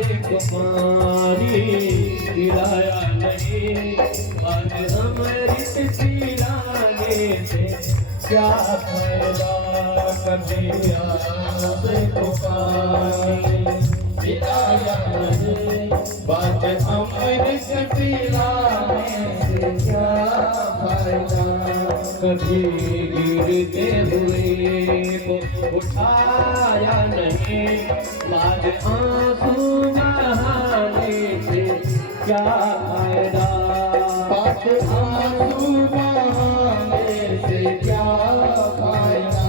कुमारी गिराया नहीं, आज अमृत पिलाने से क्या फायदा, कभी आस कुमारी गिराया नहीं, बात अमृत पिलाने से क्या फायदा, कभी गिरते हुए को उठाया नहीं, आज आंसू बहाने से क्या फायदा, आज आंसू बहाने से क्या फायदा।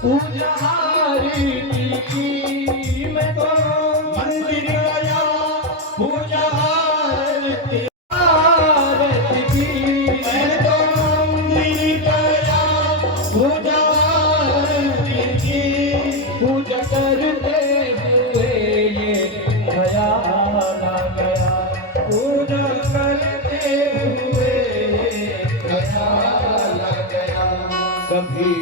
पूजारी की मैं तो मंदिर गया, पूजारी की मैं तो मंदिर गया, पूजारी की पूजा करते हुए ये ख्याल आ गया, पूजा करते हुए ये ख्याल आ गया, कभी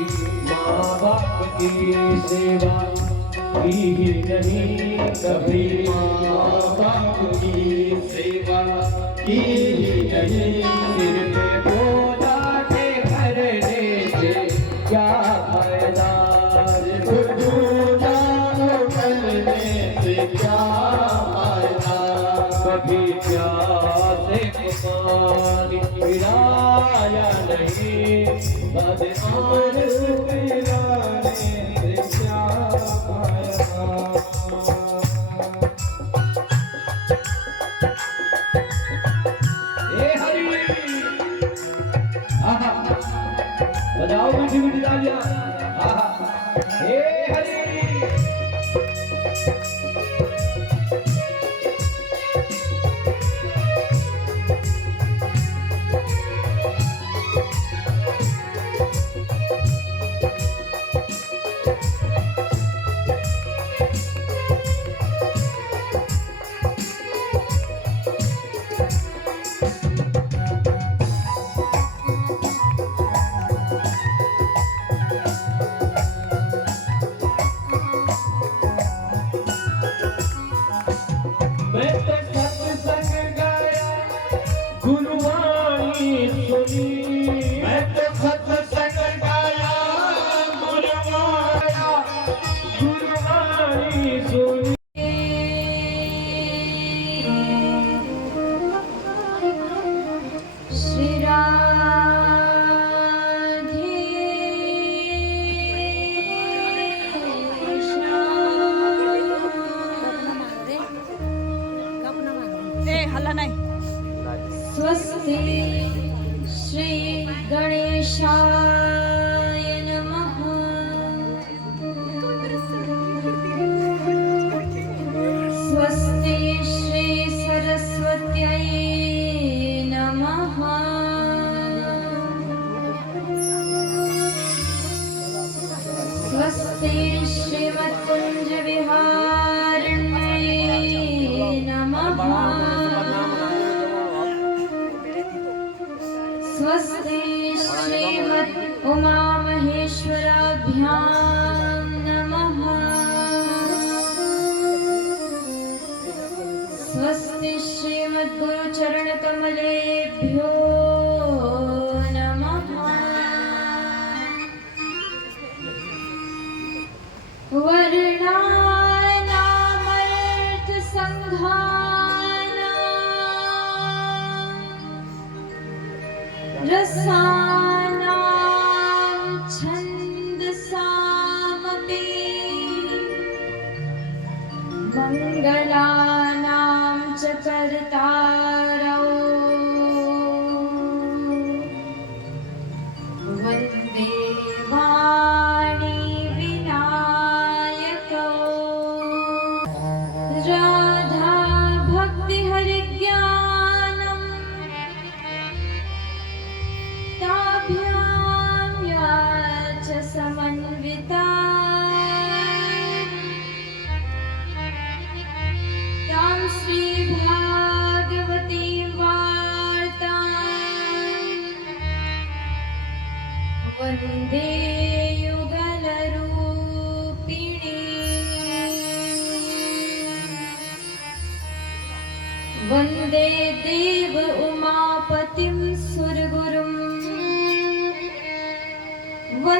माँ बाप की सेवा की ही नहीं, कभी माँ बाप की सेवा की ही नहीं, सिर पे बोझा के भरने से क्या फायदा, बोझा करने से क्या फायदा, कभी प्यासे पानी पिलाया नहीं, बद आंसू पिलाने से क्या फायदा। ए हरि आहा बजाओ मीठी मीठी तालियां, आहा ए हरि गुरुवाणी सुनी, मैं तो सत्संग गाया, गुरुवाणी सुनी। श्री राधे हल्ला नाही। स्वस्ति श्री गणेशाय नमः। स्वस्ति श्री सरस्वत्यै नमः। स्वस्ति श्रीमत्कुञ्जविहारिण्यै नमः। स्वस्ति श्रीमद् उमामहेश्वराभ्यां नमः। स्वस्ति श्रीमद्गुरुचरणकमलेभ्यो नमः। वर्णानामर्थसङ्घानां रसानां छन्दसामपि मङ्गलानां च कर्तारौ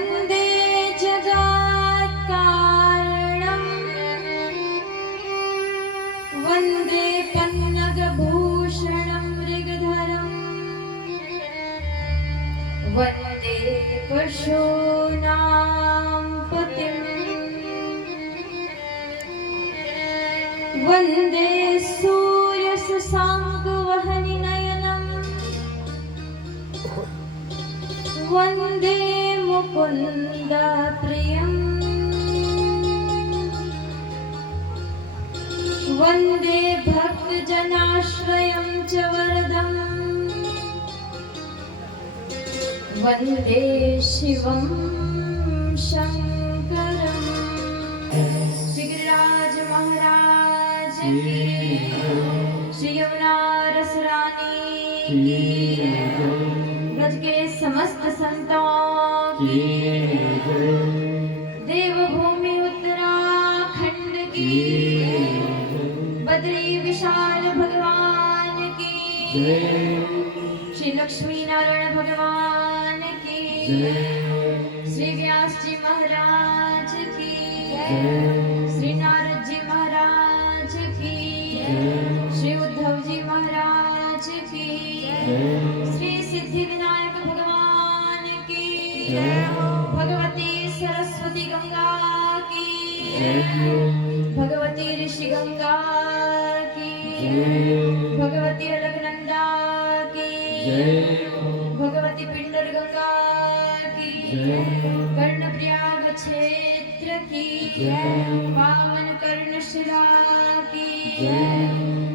वन्दे जगत्कारणम् वन्दे पन्नगभूषणं मृगधरम् वन्दे पशूनां पतिम् वन्दे सूर्यशशाङ्कवहनिनयनम् वन्दे मुकुन्दप्रियम् वन्दे भक्तजनाश्रयं च वरदम् वन्दे शिवं शङ्करम्। श्री गिरिराज महाराज की, श्री यमुना रसरानी की, ब्रज के समस्त संतों की, देवभूमि उत्तराखंड की, बद्री विशाल भगवान की, श्री लक्ष्मी नारायण भगवान की, श्री व्यास जी महाराज की, श्री नारद जी महाराज की, श्री उद्धव जी महाराज की, श्री सिद्धि विनायक भगवान की, भगवती सरस्वती गंगा की, भगवती ऋषि गंगा की, भगवती अलकनंदा की, भगवती पिंडर गंगा की, कर्णप्रयाग क्षेत्र की, पावन कर्णशिला की,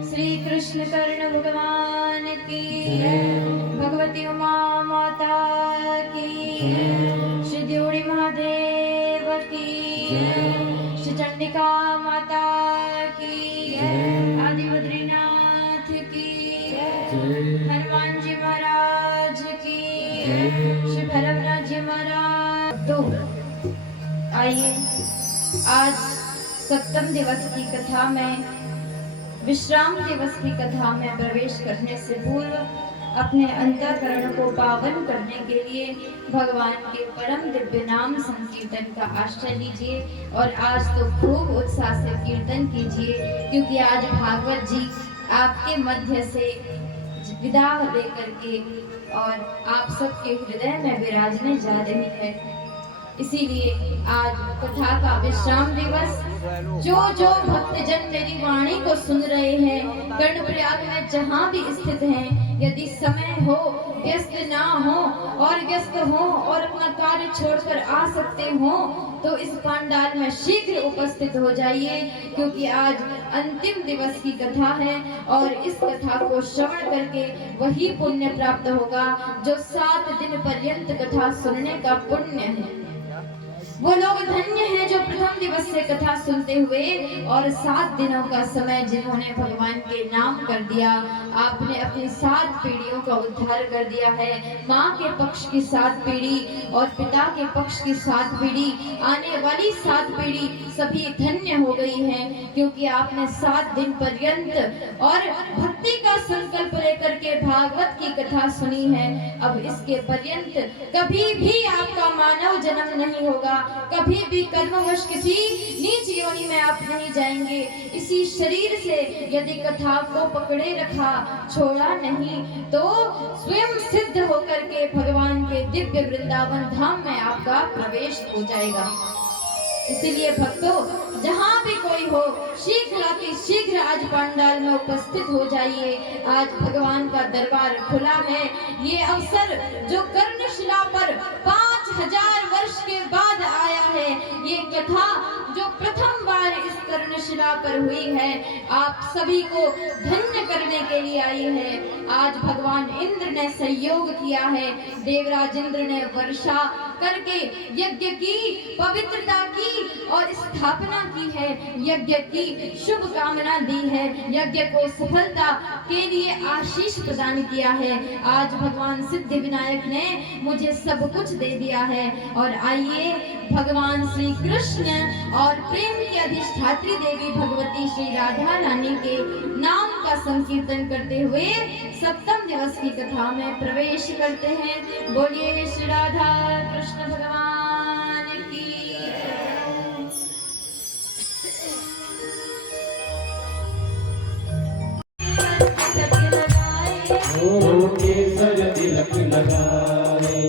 श्री कृष्ण कर्ण भगवान की, भगवती उमा माता की, श्री द्योड़ी महादेव की, श्री चंडिका माता की, आदि बद्रीनाथ की, हनुमान जी महाराज की, श्री भैरवनाथ जी महाराज। तो आइए आज सप्तम दिवस की कथा में, विश्राम दिवस की कथा में प्रवेश करने से पूर्व अपने अंतःकरण को पावन करने के लिए भगवान के परम दिव्य नाम संकीर्तन का आश्रय लीजिए। और आज तो खूब उत्साह से कीर्तन कीजिए, क्योंकि आज भागवत जी आपके मध्य से विदा लेकर के और आप सबके हृदय में विराजने जा रही है। इसीलिए आज कथा का विश्राम दिवस, जो भक्तजन मेरी वाणी को सुन रहे हैं, कर्णप्रयाग में जहाँ भी स्थित हैं, यदि समय हो, व्यस्त ना हो और व्यस्त हो और अपना कार्य छोड़कर आ सकते हो, तो इस पंडाल में शीघ्र उपस्थित हो जाइए, क्योंकि आज अंतिम दिवस की कथा है और इस कथा को श्रवण करके वही पुण्य प्राप्त होगा जो 7 दिन पर्यंत कथा सुनने का पुण्य है। वो लोग धन्य हैं जो प्रथम दिवस से कथा सुनते हुए और 7 दिनों का समय जिन्होंने भगवान के नाम कर दिया। आपने अपनी 7 पीढ़ियों का उद्धार कर दिया है। माँ के पक्ष की 7 पीढ़ी और पिता के पक्ष की 7 पीढ़ी, आने वाली 7 पीढ़ी सभी धन्य हो गई हैं, क्योंकि आपने 7 दिन पर्यंत और भक्ति का संकल्प लेकर के भागवत की कथा सुनी है। अब इसके पर्यंत कभी भी आपका मानव जन्म नहीं होगा, कभी भी कर्मवश किसी नीच योनि में आप नहीं जाएंगे। इसी शरीर से यदि कथा को पकड़े रखा, छोड़ा नहीं, तो स्वयं सिद्ध होकर के भगवान के दिव्य वृंदावन धाम में आपका प्रवेश हो जाएगा। इसीलिए भक्तों, जहाँ भी कोई हो, शीघ्र आज पंडाल में उपस्थित हो जाइए। आज भगवान का दरबार खुला है। ये अवसर जो कर्णशिला पर 5000 वर्ष के बाद आया है, ये कथा जो प्रथम बार इस कर्णशिला पर हुई है, आप सभी को धन्य करने के लिए आई है। आज भगवान इंद्र ने सहयोग किया है, देवराज इंद्र ने वर्षा करके यज्ञ की पवित्रता की और स्थापना की है, यज्ञ की शुभ कामना दी है, यज्ञ को सफलता के लिए आशीष प्रदान किया है। आज भगवान सिद्धि विनायक ने मुझे सब कुछ दे दिया है। और आइए भगवान श्री कृष्ण और प्रेम की अधिष्ठात्री देवी भगवती श्री राधा रानी के नाम का संकीर्तन करते हुए सप्तम दिवस की कथा में प्रवेश करते हैं। बोलिए श्री राधा कृष्ण भगवान ओ केसर तिलक लगाए,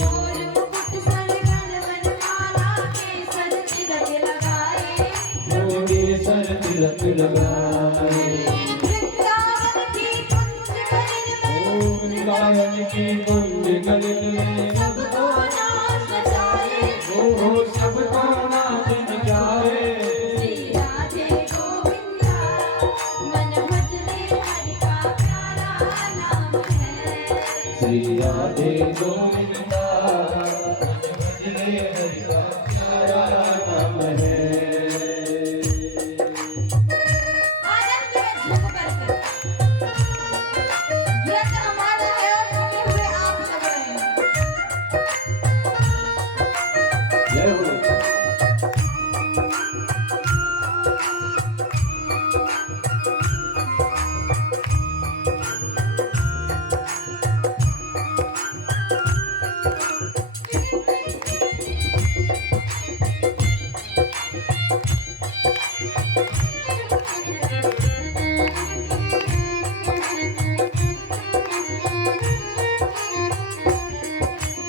मोर मुकुट सर गण बनमाला, केसर तिलक लगाए। ओ केसर तिलक लगाए, वृंदावन की कुंज गलिन में, ओ वृंदावन की कुंज गलिन में सबको नाच नचाए। ओ सबको नाच नचाए। श्री राधे गोविंदा, मन भजले हरि का प्यारा नाम है। श्री राधे गोविंदा, भजले हरि का प्यारा नाम है। आनंद में झूम करके व्रत हमारा है और झूमे हुए आप सब हैं। जय हो।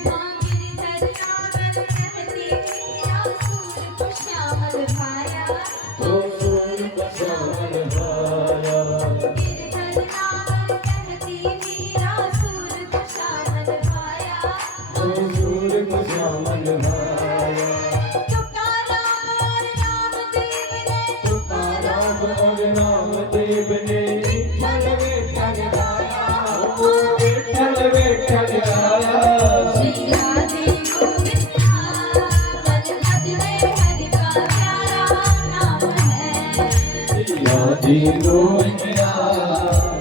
माँ गिरधर नागर कहती मीरा, सूर को श्यामल भाया। ओ सूर को श्यामल भाया, गिरधर नागर कहती मीरा, सूर को श्यामल भाया। ओ सूर को श्यामल भाया। तुकाराम और रामदेव ने, तुकाराम और नामदेव ने विठ्ठल विठ्ठल गाया, ओ विठ्ठल विठ्ठल गाया। श्री राधे गोविंदा, मन भजले हरि का प्यारा नाम है। श्री राधे गोविंदा,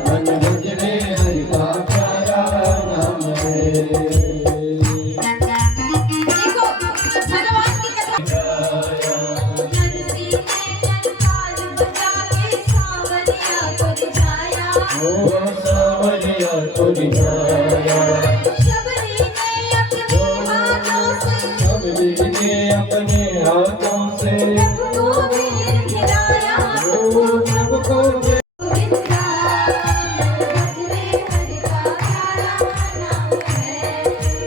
मन भजले हरि का प्यारा नाम है। देखो भगवान की कथा। नरसी ने कंकाल बजा के सांवरिया को रिझाया। ओ सावरिया को रिझाया, शबरी ने अपने हाथों से सबरी ने अपने हाथों से प्रभु को वीर खिलाया। ओ सबको गोविंदा, मन भजले हरि का प्यारा नाम है।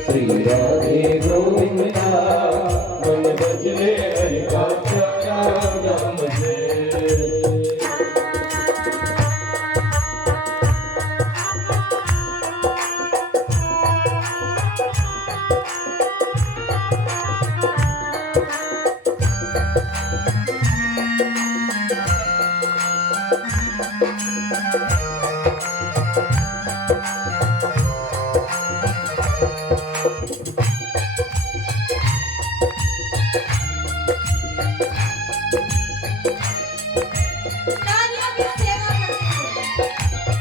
श्री राधे गोविंदा, मन भजले हरि का प्यारा नाम है। नारियों की सेवा करते हैं।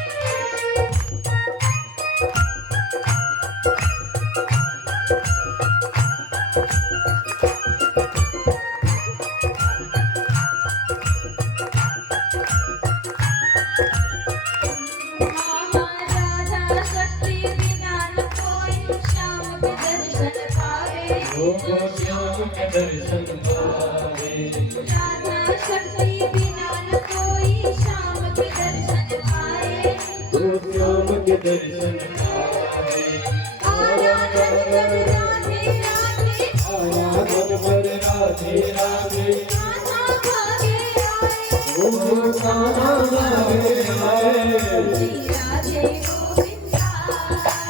राधा शक्ति बिना न कोई, श्याम के दर्शन पावे। ओ श्याम के दर्शन पावे, राधा शक्ति बिना न कोई, श्याम के दर्शन पाए। ओ श्याम के दर्शन पावे। आराधन कर राधे राधे, आराधन पर राधे राधे, कान्हा भागे आए। ओ कान्हा भागे आए। श्री राधे गोविंदा,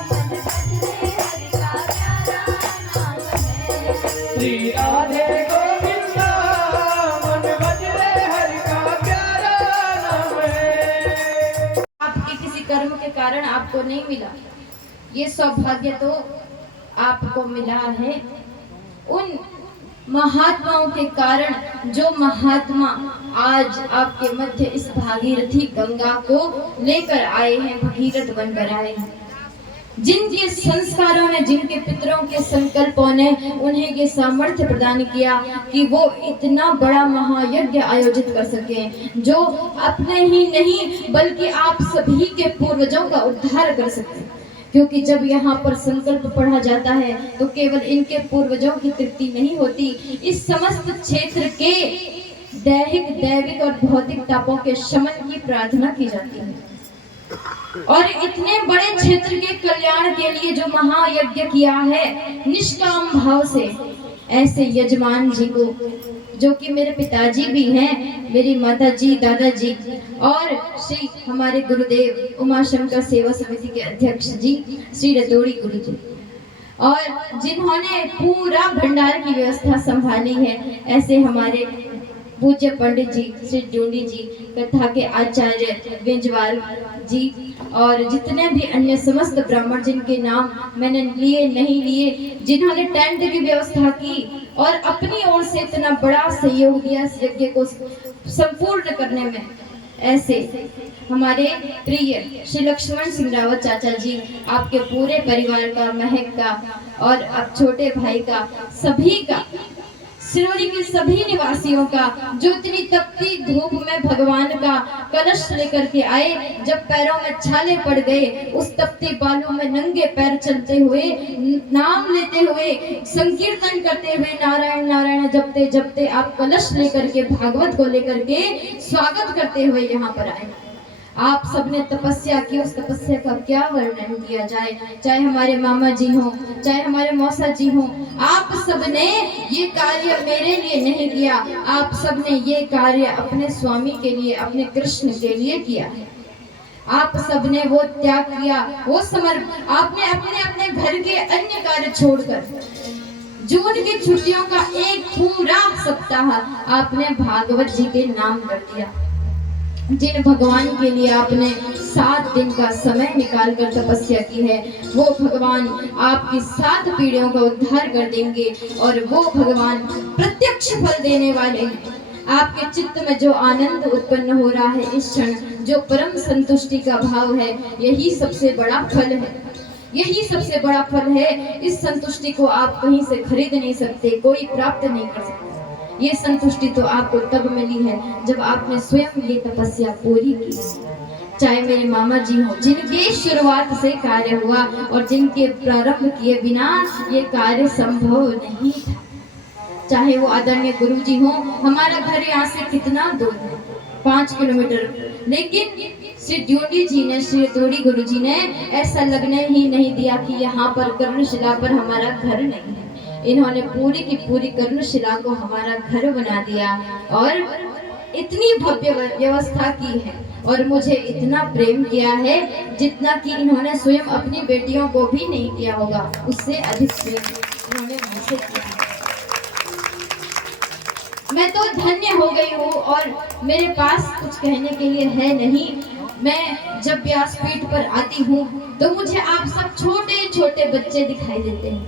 मन भजले हरि का प्यारा नाम है। श्री राधे गोविंदा, मन भजले हरि का प्यारा नाम है। आपके किसी कर्म के कारण आपको नहीं मिला, ये सौभाग्य तो आपको मिला है उन महात्माओं के कारण, जो महात्मा आज आपके मध्य इस भागीरथी गंगा को लेकर आए हैं, भगीरथ बनकर आए हैं। जिनके संस्कारों ने, जिनके पितरों के संकल्पों ने उन्हें ये सामर्थ्य प्रदान किया कि वो इतना बड़ा महायज्ञ आयोजित कर सके, जो अपने ही नहीं बल्कि आप सभी के पूर्वजों का उद्धार कर सके। क्योंकि जब यहाँ पर संकल्प पढ़ा जाता है तो केवल इनके पूर्वजों की तृप्ति नहीं होती, इस समस्त क्षेत्र के दैहिक, दैविक और भौतिक तापों के शमन की प्रार्थना की जाती है। और इतने बड़े क्षेत्र के कल्याण के लिए जो महायज्ञ किया है निष्काम भाव से, ऐसे यजमान जी को, जो कि मेरे पिताजी भी हैं, मेरी माता जी, दादाजी और श्री हमारे गुरुदेव उमाशंकर सेवा समिति के अध्यक्ष जी श्री रतोड़ी गुरु जी, और जिन्होंने पूरा भंडार की व्यवस्था संभाली है, ऐसे हमारे पूज्य पंडित जी श्री डूंडी जी, कथा के आचार्य बेंजवाल जी, और जितने भी अन्य समस्त ब्राह्मण जिनके नाम मैंने लिए नहीं लिए, जिन्होंने टेंट की व्यवस्था की और अपनी ओर से इतना बड़ा सहयोग दिया इस यज्ञ को संपूर्ण करने में, ऐसे हमारे प्रिय श्री लक्ष्मण सिंह रावत चाचा जी, आपके पूरे परिवार का, महक का और अब छोटे भाई का, सभी का, सिरोही के सभी निवासियों का, जो इतनी तपती धूप में भगवान का कलश लेकर के आए, जब पैरों में छाले पड़ गए, उस तपती बालू में नंगे पैर चलते हुए, नाम लेते हुए, संकीर्तन करते हुए, नारायण नारायण जपते जपते आप कलश लेकर के, भागवत को लेकर के स्वागत करते हुए यहाँ पर आए। आप सबने तपस्या की, उस तपस्या का क्या वर्णन किया जाए, चाहे हमारे मामा जी हो, चाहे हमारे मौसा जी हो, आप सबने ये कार्य मेरे लिए नहीं किया, आप सबने ये कार्य अपने स्वामी के लिए, अपने कृष्ण के लिए किया है। आप सबने वो त्याग किया, वो आपने अपने अपने घर के अन्य कार्य छोड़कर जून की छुट्टियों का एक पूरा सप्ताह आपने भागवत जी के नाम कर दिया। जिन भगवान के लिए आपने 7 दिन का समय निकाल कर तपस्या की है, वो भगवान आपकी 7 पीढ़ियों का उद्धार कर देंगे, और वो भगवान प्रत्यक्ष फल देने वाले हैं। आपके चित्त में जो आनंद उत्पन्न हो रहा है इस क्षण, जो परम संतुष्टि का भाव है, यही सबसे बड़ा फल है, यही सबसे बड़ा फल है। इस संतुष्टि को आप कहीं से खरीद नहीं सकते, कोई प्राप्त नहीं कर सकता। ये संतुष्टि तो आपको तब मिली है जब आपने स्वयं ये तपस्या पूरी की। चाहे मेरे मामा जी हो, जिनके शुरुआत से कार्य हुआ और जिनके प्रारंभ किए बिना ये कार्य संभव नहीं था, चाहे वो आदरणीय गुरु जी हो, हमारा घर यहाँ से कितना दूर है, 5 किलोमीटर, लेकिन श्री ड्यूटी जी ने, श्री तोड़ी गुरु जी ने ऐसा लगने ही नहीं दिया कि यहाँ पर कर्णशिला पर हमारा घर नहीं है। इन्होंने पूरी की पूरी कर्णशिला को हमारा घर बना दिया और इतनी भव्य व्यवस्था की है, और मुझे इतना प्रेम किया है जितना कि इन्होंने स्वयं अपनी बेटियों को भी नहीं किया होगा, उससे अधिक प्रेम इन्होंने मुझसे किया। मैं तो धन्य हो गई हूँ और मेरे पास कुछ कहने के लिए है नहीं। मैं जब व्यासपीठ पर आती हूँ तो मुझे आप सब छोटे छोटे बच्चे दिखाई देते हैं,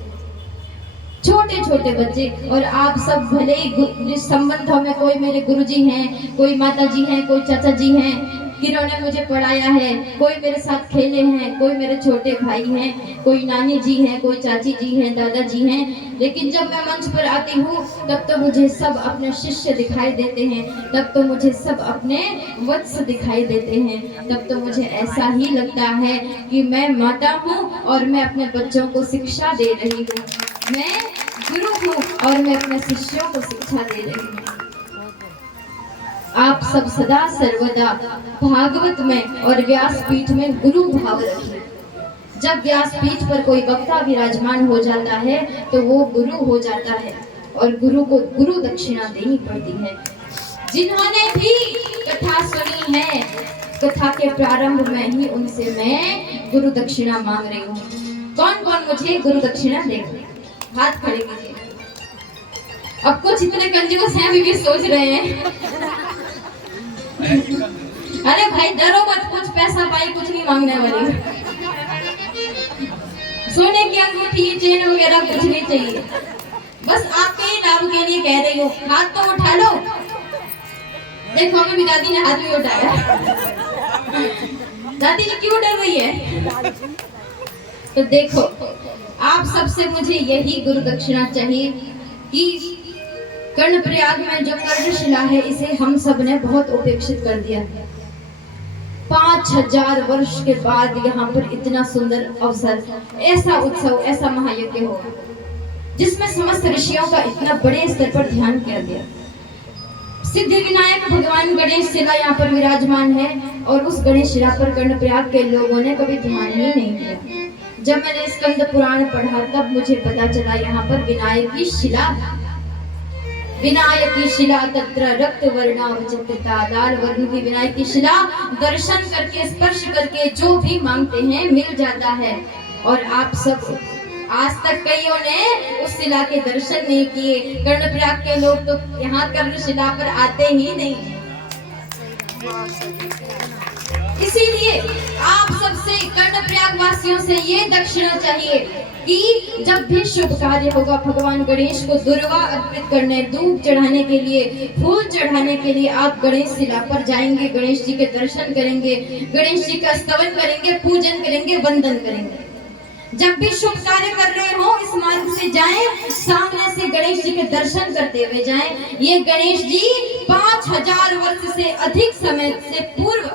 छोटे छोटे बच्चे, और आप सब भले ही संबंधों में, कोई मेरे गुरुजी हैं, कोई माता जी हैं, कोई चाचा जी हैं, जिन्होंने मुझे पढ़ाया है, कोई मेरे साथ खेले हैं, कोई मेरे छोटे भाई हैं, कोई नानी जी हैं, कोई चाची जी हैं, दादाजी हैं, लेकिन जब मैं मंच पर आती हूँ तब तो मुझे सब अपने शिष्य दिखाई देते हैं, तब तो मुझे सब अपने वत्स दिखाई देते हैं, तब तो मुझे ऐसा ही लगता है कि मैं माता हूँ और मैं अपने बच्चों को शिक्षा दे रही हूँ, मैं गुरु हूँ और मैं अपने शिष्यों को शिक्षा दे रही हूँ। आप सब सदा सर्वदा भागवत में और व्यासपीठ में गुरु भाव रखिए। जब व्यासपीठ पर कोई वक्ता विराजमान हो जाता है तो वो गुरु हो जाता है, और गुरु को गुरु दक्षिणा देनी पड़ती है। जिन्होंने भी कथा सुनी है, कथा के प्रारंभ में ही उनसे मैं गुरु दक्षिणा मांग रही हूँ। कौन कौन मुझे गुरु दक्षिणा देगा? हाथ खड़े कीजिए। अब कुछ इतने कंजूस हैं अभी भी सोच रहे हैं अरे भाई डरो मत, कुछ पैसा पाई कुछ नहीं मांगने वाली, सोने की अंगूठी चेन वगैरह कुछ नहीं चाहिए, बस आपके ही लाभ के लिए कह रही हूँ। हाथ तो उठा लो। देखो हमें भी दादी ने हाथ भी उठाया दादी जी क्यों डर रही है? तो देखो आप सबसे मुझे यही गुरु दक्षिणा चाहिए कि कर्णप्रयाग में जो कर्णशिला है इसे हम सब ने बहुत उपेक्षित कर दिया है। 5000 वर्ष के बाद यहाँ पर इतना सुंदर अवसर, ऐसा उत्सव, ऐसा महायज्ञ होगा जिसमें समस्त ऋषियों का इतना बड़े स्तर पर ध्यान किया गया। सिद्धि विनायक भगवान गणेश शिला यहाँ पर विराजमान है और उस गणेश शिला पर कर्णप्रयाग के लोगों ने कभी ध्यान ही नहीं दिया। जब मैंने स्कंद पुराण पढ़ा तब मुझे पता चला यहाँ पर विनायक की शिला है। विनायक की शिला तत्र रक्त वर्णावचित्रिता, लाल वर्ण की विनायक की शिला दर्शन करके स्पर्श करके जो भी मांगते हैं मिल जाता है। और आप सब आज तक कईयों ने उस शिला के दर्शन नहीं किए। कर्णप्रयाग के लोग तो यहाँ कर्ण शिला पर आते ही नहीं। इसीलिए आप सबसे कर्णप्रयाग वासियों से ये दक्षिणा चाहिए कि जब भी शुभ कार्य होगा भगवान गणेश को दुर्वा अर्पित करने, दूध चढ़ाने के लिए, फूल चढ़ाने के लिए आप गणेश शिला पर जाएंगे, गणेश जी के दर्शन करेंगे, गणेश जी का स्तवन करेंगे, पूजन करेंगे, वंदन करेंगे। जब भी शुभ कार्य कर रहे हो इस मार्ग से जाएं, सामने से गणेश जी के दर्शन करते हुए जाएं। ये गणेश जी 5000 वर्ष से अधिक समय से पूर्व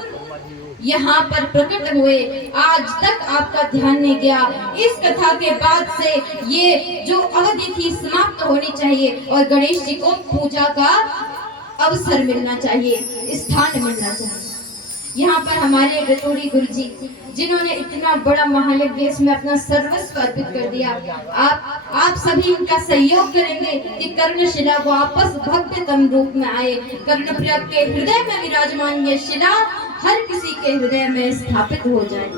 यहाँ पर प्रकट हुए, आज तक आपका ध्यान नहीं गया। इस कथा के बाद से ये जो अवधि थी समाप्त होनी चाहिए और गणेश जी को पूजा का अवसर मिलना चाहिए, स्थान मिलना चाहिए। यहाँ पर हमारे रतोड़ी गुरु जी जिन्होंने इतना बड़ा महायज्ञ इसमें अपना सर्वस्व अर्पित कर दिया, आप सभी उनका सहयोग करेंगे कि कर्णशिला वापस भव्यतम रूप में आए। कर्णप्रयाग के हृदय में विराजमान ये शिला हर किसी के हृदय में स्थापित हो जाए।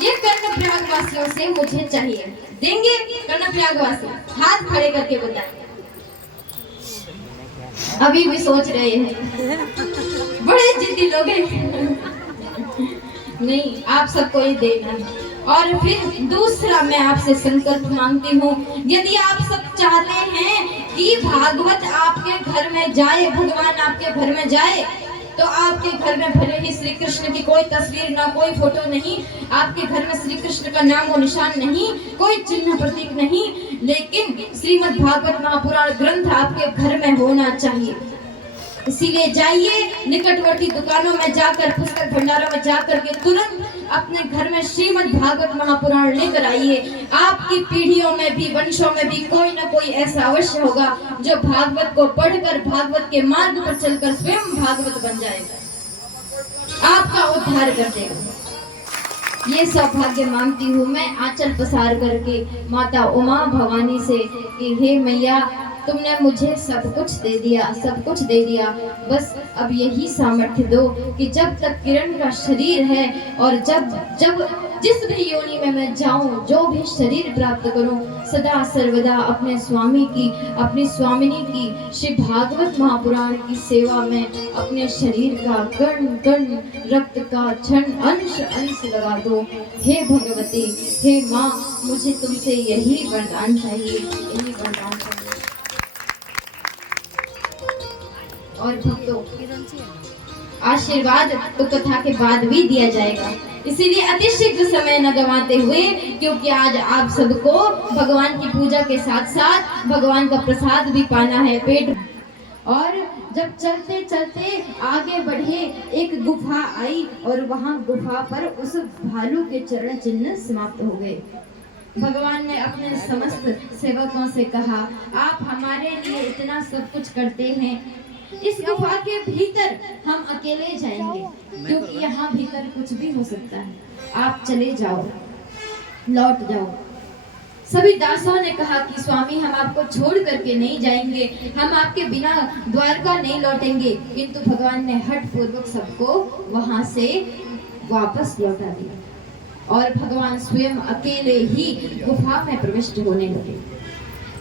ये कर्णप्रयाग वासियों से मुझे चाहिए। देंगे कर्णप्रयाग वासी? हाथ खड़े करके बताएं। अभी भी सोच रहे हैं, बड़े जिद्दी लोग हैं। नहीं, आप सबको ही देना है। और फिर दूसरा मैं आपसे संकल्प मांगती हूँ, यदि आप सब चाहते हैं कि भागवत आपके घर में जाए, भगवान आपके घर में जाए, तो आपके घर में भले ही श्री कृष्ण की कोई तस्वीर ना, कोई फोटो नहीं, आपके घर में श्री कृष्ण का नाम और निशान नहीं, कोई चिन्ह प्रतीक नहीं, लेकिन श्रीमद् भागवत महापुराण ग्रंथ आपके घर में होना चाहिए। इसीलिए जाइए, निकटवर्ती दुकानों में जाकर, पुस्तक भंडारों में जाकर के तुरंत अपने घर में श्रीमद् भागवत महापुराण लेकर आइए। आपकी पीढ़ियों में भी, वंशों में भी कोई ना कोई ऐसा अवश्य होगा जो भागवत को पढ़कर, भागवत के मार्ग पर चलकर स्वयं भागवत बन जाएगा, आपका उद्धार कर देगा। ये सौभाग्य मांगती हूँ मैं आंचल पसार करके माता उमा भवानी से कि हे मैया, तुमने मुझे सब कुछ दे दिया, सब कुछ दे दिया, बस अब यही सामर्थ्य दो कि जब तक किरण का शरीर है और जब जिस भी योनि में मैं जाऊं, जो भी शरीर प्राप्त करूं, सदा सर्वदा अपने स्वामी की, अपनी स्वामिनी की श्री भागवत महापुराण की सेवा में अपने शरीर का कण कण, रक्त का क्षण अंश अंश लगा दो। हे भगवती, हे माँ, मुझे तुमसे यही वरदान चाहिए, यही वरदान चाहिए। और भक्तों, आशीर्वाद तो कथा के बाद भी दिया जाएगा, इसीलिए अतिशीघ्र समय न गंवाते हुए, क्योंकि आज आप सबको भगवान की पूजा के साथ साथ भगवान का प्रसाद भी पाना है पेट। और जब चलते चलते आगे बढ़े, एक गुफा आई और वहां गुफा पर उस भालू के चरण चिन्ह समाप्त हो गए। भगवान ने अपने समस्त सेवकों से कहा, आप हमारे लिए इतना सब कुछ करते हैं, इस गुफा के भीतर हम अकेले जाएंगे, क्योंकि यहाँ भीतर कुछ भी हो सकता है, आप चले जाओ, लौट जाओ। सभी दासों ने कहा कि स्वामी, हम आपको छोड़ करके नहीं जाएंगे, हम आपके बिना द्वारका नहीं लौटेंगे, किंतु भगवान ने हठ पूर्वक सबको वहां से वापस लौटा दिया और भगवान स्वयं अकेले ही गुफा में प्रविष्ट होने लगे।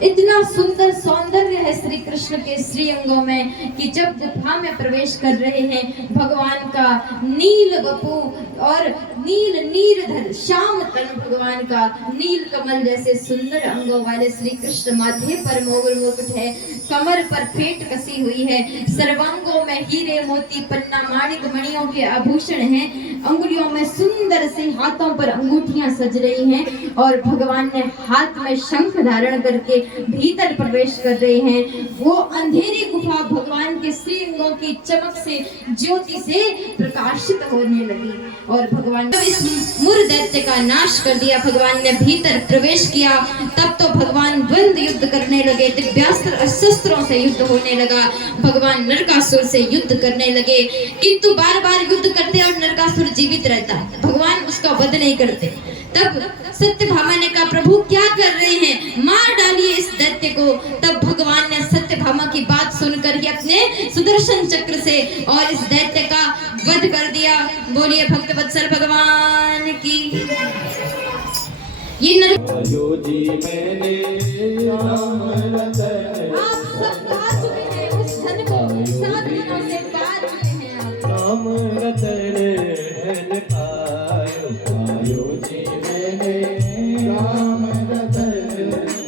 इतना सुंदर सौंदर्य है श्री कृष्ण के श्री अंगों में कि जब गुफा में प्रवेश कर रहे हैं, भगवान का नील वपु और नील नीरधर श्याम तन, भगवान का नील कमल जैसे सुंदर अंगों वाले श्री कृष्ण, माथे पर मोर मुकुट है, कमर पर फेंट कसी हुई है, सर्वांगों में हीरे मोती पन्ना माणिक मणियों के आभूषण हैं, अंगुलियों में सुंदर से से हाथों पर अंगूठियां सज रही हैं और भगवान ने हाथ में शंख धारण करके भीतर प्रवेश कर रहे हैं। वो अंधेरी गुफा भगवान के श्रीअंगों की चमक से, ज्योति से प्रकाशित होने लगी और भगवान ने इस मुर दैत्य का नाश कर दिया। भगवान ने भीतर प्रवेश किया, तब तो भगवान द्वंद्व युद्ध करने लगे, दिव्यास्त्र शस्त्रों से युद्ध होने लगा। भगवान नरकासुर से युद्ध करने लगे, किंतु बार बार युद्ध करते और नरकासुर जीवित रहता, भगवान उसका वध नहीं करते। तब सत्यभामा ने कहा, प्रभु क्या कर रहे हैं, मार डालिए इस दैत्य को। तब भगवान ने सत्यभामा की बात सुनकर ही अपने सुदर्शन चक्र से और इस दैत्य का वध कर दिया। बोलिए भक्तवत्सल भगवान की। ये पायो जी मैंने राम रतन, आप सब पा चुके हैं उस धन को, 7 दिनों से पा चुके हैं आप। राम रतन धन पायो, पायो जी मैंने राम रतन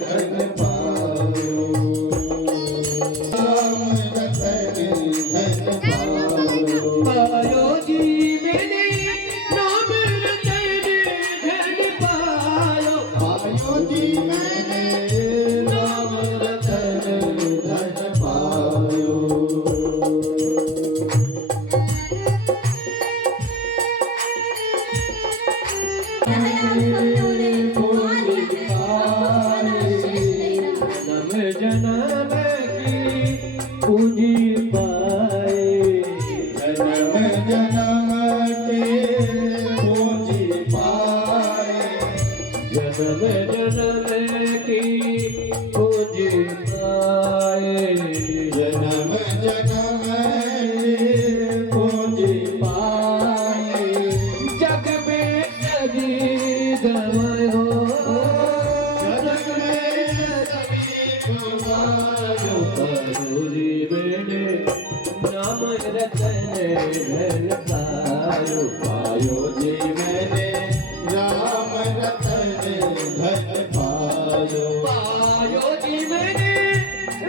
धन पायो, राम रतन धन पायो, पायो जी मैंने राम रतन धन पायो, पायो जी मैंने राम रतन धन पायो। जन्म जन्म की पूंजी पाए, जन्म जन्म के पूंजी पाए, जन्म जन्म की पूंजी पाए, जन्म जन्म की पूंजी पाए, जग में सभी गवाए हो, जग में सभी गवाए हो, पायोली मैंने नाम रतन धन पायो, पायो जी मैंने राम रतन धन पायो, पायो जी मैंने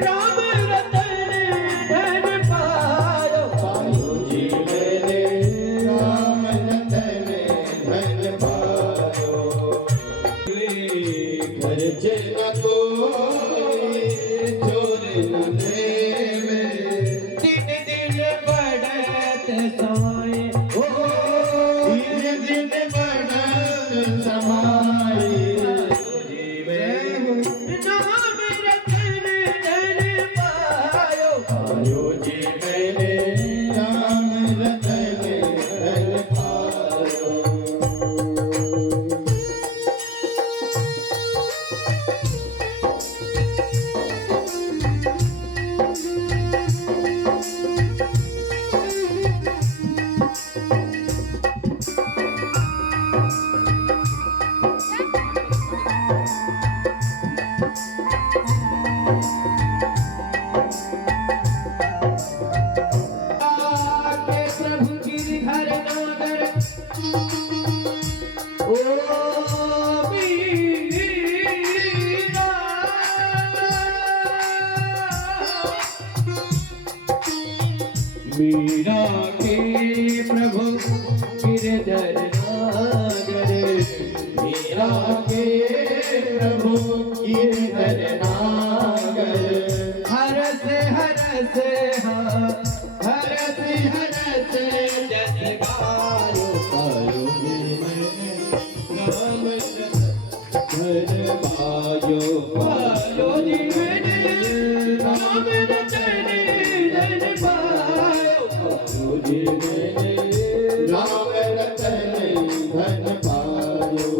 राम रतन धन पायो, पायो जी मैंने राम रतन धन पायो। खर्च न कोई चोर न देवे, दिन दिन बढ़त समाए, ओ दिन दिन बढ़त समाए, जीवे नाम रतन धन पायो, पायो जी मैंने राम रतन धन पायो। आके प्रभु गिरधर नागर, ओ मीरा, मीरा के प्रभु गिरधर नागर, मीरा के प्रभु गिरधर नागर, हरस हरस हरस हरस जस गायो, पायो जी मैंने राम रतन धन पायो, पायो जी मैंने राम रतन धन पायो, पायो जी मैंने राम रतन धन पायो।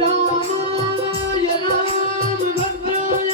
रामाय राम भद्राय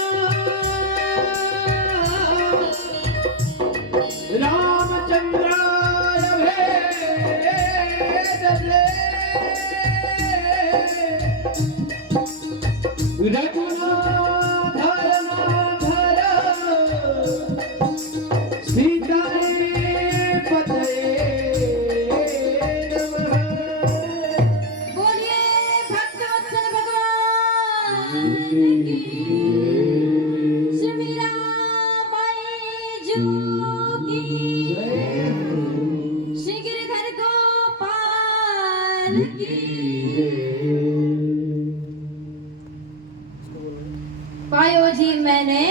पायो जी मैंने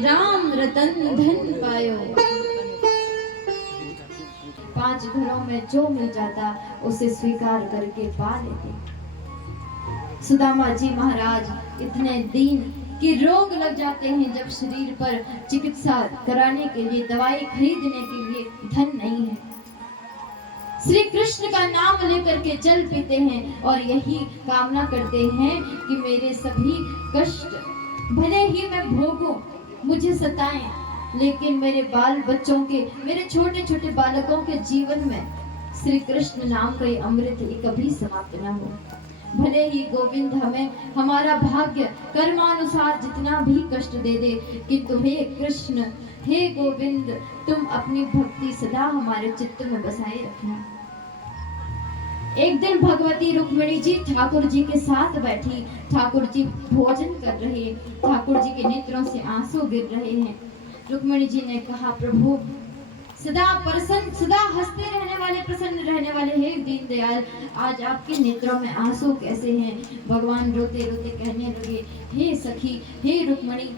राम रतन धन पायो। 5 घरों में जो मिल जाता उसे स्वीकार करके पा लेते। सुदामा जी महाराज इतने दीन कि रोग लग जाते हैं जब शरीर पर चिकित्सा कराने के लिए, दवाई खरीदने के लिए धन नहीं है। श्री कृष्ण का नाम लेकर के जल पीते हैं और यही कामना करते हैं कि मेरे सभी कष्ट भले ही मैं भोगूं, मुझे सताएं, लेकिन मेरे बाल बच्चों के, मेरे छोटे छोटे बालकों के जीवन में श्री कृष्ण नाम का ये अमृत कभी समाप्त न हो। भले ही गोविंद हमें हमारा भाग्य कर्मानुसार जितना भी कष्ट दे दे, किंतु हे कृष्ण, हे गोविंद, तुम अपनी भक्ति सदा हमारे चित्त में बसाए रखना। एक दिन भगवती रुक्मिणी जी ठाकुर जी के साथ बैठी, ठाकुर जी भोजन कर रहे, ठाकुर जी के नेत्रों से आंसू गिर रहे हैं। रुक्मिणी जी ने कहा, प्रभु सदा प्रसन्न, सदा हंसते रहने वाले, प्रसन्न रहने वाले हे दीनदयाल, आज आपके नेत्रों में आंसू कैसे हैं? भगवान रोते रोते कहने लगे, हे सखी, हे रुक्मिणी,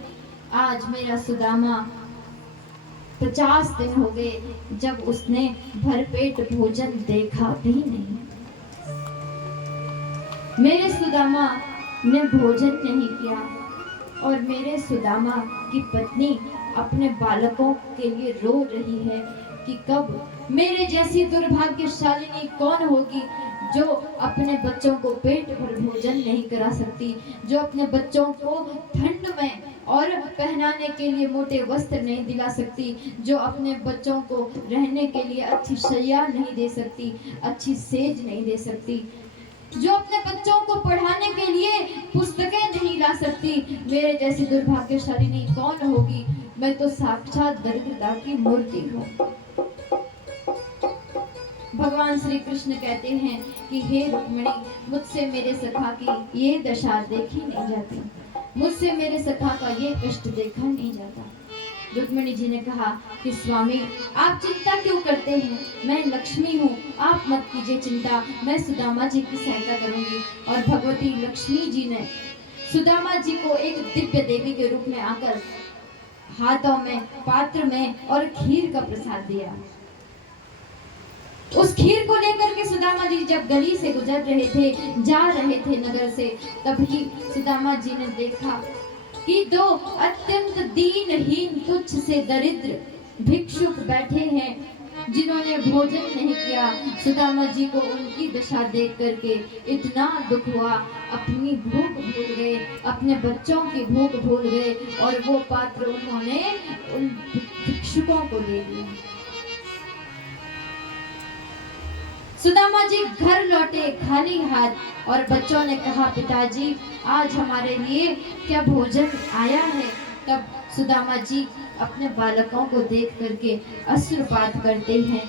आज मेरा सुदामा 50 दिन हो गए जब उसने भरपेट भोजन देखा भी नहीं। मेरे सुदामा ने भोजन नहीं किया और मेरे सुदामा की पत्नी अपने बालकों के लिए रो रही है कि कब मेरे जैसी दुर्भाग्यशालिनी कौन होगी जो अपने बच्चों को पेट भर भोजन नहीं करा सकती, जो अपने बच्चों को ठंड में और पहनाने के लिए मोटे वस्त्र नहीं दिला सकती, जो अपने बच्चों को रहने के लिए अच्छी शैया नहीं दे सकती, अच्छी सेज नहीं दे सकती, जो अपने बच्चों को पढ़ाने के लिए पुस्तकें नहीं ला सकती। मेरे जैसी दुर्भाग्यशालिनी कौन होगी? मैं तो साक्षात दरिद्रता की मूर्ति हूँ। भगवान श्री कृष्ण कहते हैं कि हे रुक्मिणी, मुझसे मेरे सखा की ये दशा देखी नहीं जाती, मुझसे मेरे सखा का ये कष्ट देखा नहीं जाता। रुक्मिणी जी ने कहा कि स्वामी, आप चिंता क्यों करते हैं? मैं लक्ष्मी हूँ, आप मत कीजिए चिंता, मैं सुदामा जी की सहायता करूंगी। और भगवती लक्ष्मी जी ने सुदामा जी को एक दिव्य देवी के रूप में आकर हाथों में, पात्र में और खीर का प्रसाद दिया। उस खीर को लेकर के सुदामा जी जब गली से गुजर रहे थे, जा रहे थे नगर से, तभी सुदामा जी ने देखा कि 2 अत्यंत दीनहीन, तुच्छ से दरिद्र भिक्षुक बैठे हैं जिन्होंने भोजन नहीं किया। सुदामा जी को उनकी दशा देख करके इतना दुख हुआ, अपनी भूख भूल गए, अपने बच्चों की भूख भूल गए और वो पात्र उन्होंने उन भिक्षुकों को दे दिया। सुदामा जी घर लौटे खाली हाथ और बच्चों ने कहा, पिताजी आज हमारे लिए क्या भोजन आया है? तब सुदामा जी अपने बालकों को देख करके अश्रुपात करते हैं,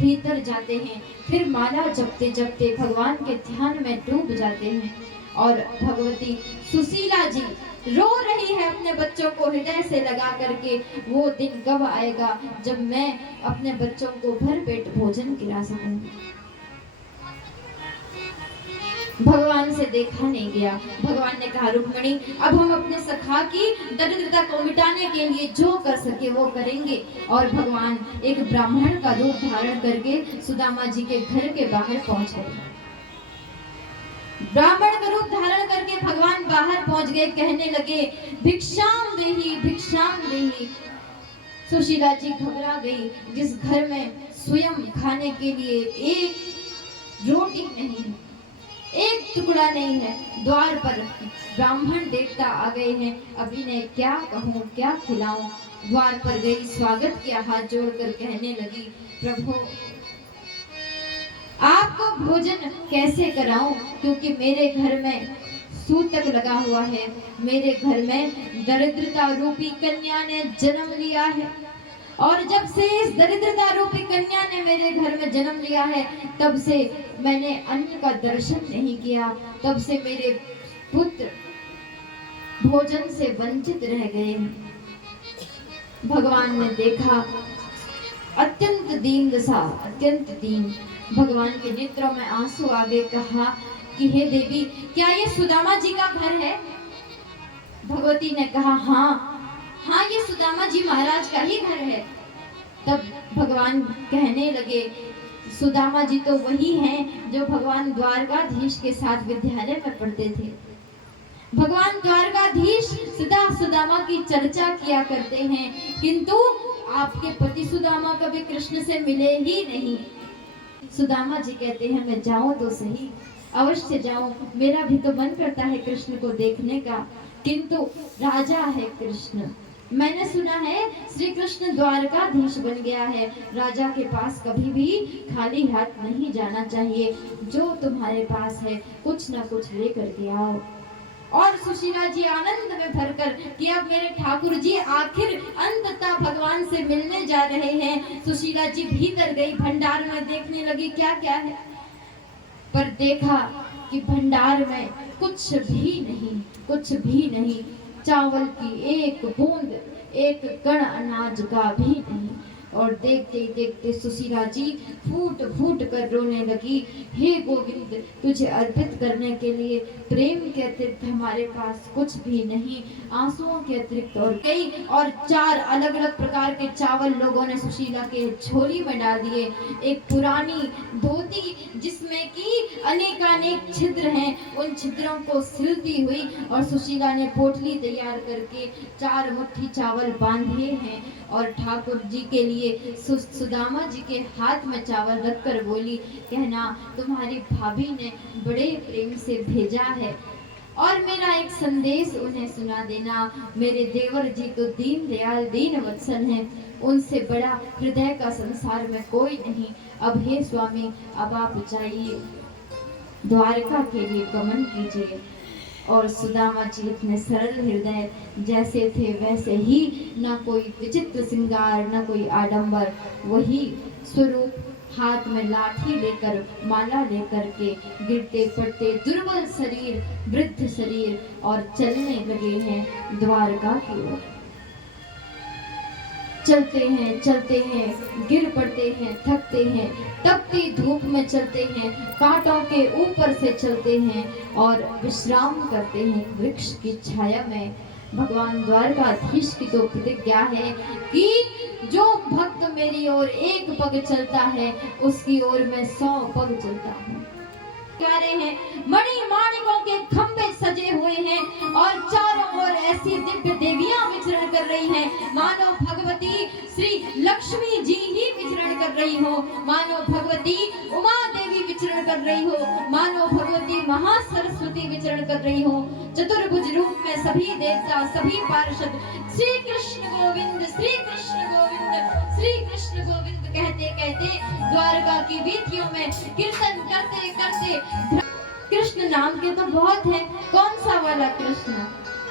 भीतर जाते हैं, फिर माला जपते जपते भगवान के ध्यान में डूब जाते हैं। और भगवती सुशीला जी रो रही है अपने बच्चों को हृदय से लगा करके, वो दिन कब आएगा जब मैं अपने बच्चों को भरपेट भोजन खिला सकूंगी। भगवान से देखा नहीं गया। भगवान ने कहा, रुक्मिणी, अब हम अपने सखा की दरिद्रता को मिटाने के लिए जो कर सके वो करेंगे। और भगवान एक ब्राह्मण का रूप धारण करके सुदामा जी के घर के बाहर पहुंच गए। ब्राह्मण का रूप धारण करके भगवान बाहर पहुंच गए, कहने लगे, भिक्षाम देहि, भिक्षाम देहि। सुशीला जी घबरा गई। जिस घर में स्वयं खाने के लिए एक रोटी नहीं, एक टुकड़ा नहीं है, द्वार पर ब्राह्मण देवता आ गए हैं, अब इन्हें क्या कहूँ, क्या खिलाऊं। द्वार पर गई, स्वागत किया, हाथ जोड़कर कहने लगी, प्रभु आपको भोजन कैसे कराऊं, क्योंकि मेरे घर में सूतक लगा हुआ है, मेरे घर में दरिद्रता रूपी कन्या ने जन्म लिया है। और जब से इस दरिद्रता रूपी कन्या ने मेरे घर में जन्म लिया है, तब से मैंने अन्न का दर्शन नहीं किया, तब से मेरे पुत्र भोजन से वंचित रह गए। भगवान ने देखा, अत्यंत दीन दशा, अत्यंत दीन। भगवान के नेत्रों में आंसू आ गए। कहा कि हे देवी, क्या ये सुदामा जी का घर है? भगवती ने कहा हाँ, ये सुदामा जी महाराज का ही घर है। तब भगवान कहने लगे, सुदामा जी तो वही हैं जो भगवान द्वारकाधीश के साथ विद्यालय में पढ़ते थे। भगवान द्वारकाधीश सदा सुदामा की चर्चा किया करते हैं, किंतु आपके पति सुदामा कभी कृष्ण से मिले ही नहीं। सुदामा जी कहते हैं, मैं जाऊं तो सही, अवश्य जाऊं, मेरा भी तो मन करता है कृष्ण को देखने का, किंतु राजा है कृष्ण। मैंने सुना है श्री कृष्ण द्वारकाधीश बन गया है, राजा के पास कभी भी खाली हाथ नहीं जाना चाहिए। जो तुम्हारे पास है कुछ ना कुछ लेकर के आओ। और सुशीला जी आनंद में भरकर कि अब मेरे ठाकुर जी आखिर अंततः भगवान से मिलने जा रहे हैं। सुशीला जी भीतर गई, भंडार में देखने लगी क्या क्या है, पर देखा कि भंडार में कुछ भी नहीं, चावल की एक बूंद, एक कण अनाज का भी नहीं। और देखते ही देखते सुशीला जी फूट फूट कर रोने लगी। हे गोविंद, तुझे अर्पित करने के लिए प्रेम के अतिरिक्त हमारे पास कुछ भी नहीं, आंसुओं के अतिरिक्त। और कई और 4 अलग अलग प्रकार के चावल लोगों ने सुशीला के झोली में डाल दिए। एक पुरानी धोती जिसमें कि अनेकानेक छिद्र हैं, उन छिद्रों को सिलती हुई और सुशीला ने पोटली तैयार करके 4 मुट्ठी चावल बांधे हैं और ठाकुर जी के लिए सुदामा जी के हाथ में चावल रखकर बोली, कहना तुम्हारी भाभी ने बड़े प्रेम से भेजा है और मेरा एक संदेश उन्हें सुना देना। मेरे देवर जी तो दीन दयाल दीन वत्सल हैं, उनसे बड़ा हृदय का संसार में कोई नहीं। अब हे स्वामी, अब आप जाइए, द्वारका के लिए गमन कीजिए। और सुदामा जी इतने सरल हृदय जैसे थे वैसे ही, ना कोई विचित्र श्रृंगार, ना कोई आडंबर, वही स्वरूप, हाथ में लाठी लेकर, माला लेकर के, गिरते पड़ते दुर्बल शरीर, वृद्ध शरीर, और चलने लगे हैं द्वारका की ओर। चलते हैं, गिर पड़ते हैं, थकते हैं, तपती धूप में चलते हैं, कांटों के ऊपर से चलते हैं और विश्राम करते हैं वृक्ष की छाया में। भगवान द्वारकाधीश की तो प्रतिज्ञा है कि जो भक्त मेरी ओर 1 पग चलता है उसकी ओर मैं 100 पग चलता हूँ। कह रहे हैं, मणि माणिकों के खंभे सजे हुए हैं और चारों ओर ऐसी दिव्य देवियां विचरण कर रही हैं, मानो भगवती श्री लक्ष्मी जी ही विचरण कर रही हो, मानो भगवती उमा देवी विचरण कर रही हो, मानो भगवती महासरस्वती विचरण कर रही हो। चतुर्भुज रूप में सभी देवता, सभी पार्षद श्री कृष्ण गोविंद, श्री कृष्ण गोविंद, श्री कृष्ण गोविंद कहते कहते द्वारका की वीथियों में कीर्तन करते करते, कृष्ण नाम के तो बहुत है, कौन सा वाला कृष्ण?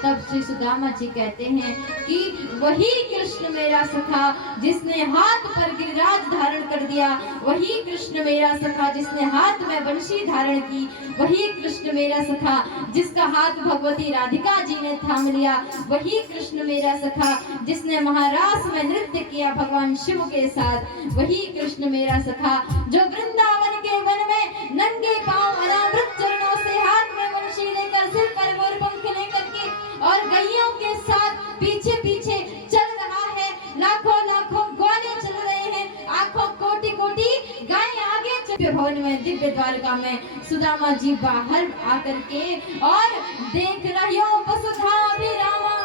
तब श्री सुदामा जी कहते हैं कि वही कृष्ण मेरा सखा जिसने हाथ पर गिरिराज धारण कर दिया, वही कृष्ण मेरा सखा जिसने हाथ में बंशी धारण की, वही कृष्ण मेरा सखा जिसका हाथ भगवती राधिका जी ने थाम लिया, वही कृष्ण मेरा सखा जिसने महारास में नृत्य किया भगवान शिव के साथ, वही कृष्ण मेरा सखा जो वृंदावन के वन में नंगे पांव अनावृत चरणों से हाथ में बंशी लेकर, सिर पर मोर पंख लेकर के और गैयों के साथ पीछे पीछे चल रहा है। लाखों लाखों ग्वाले चल रहे हैं, आंखों कोटि कोटि गाय आगे दिव्य भवन में, दिव्य द्वारका में सुदामा जी बाहर आकर के और देख रही हो वसुधा विरामा,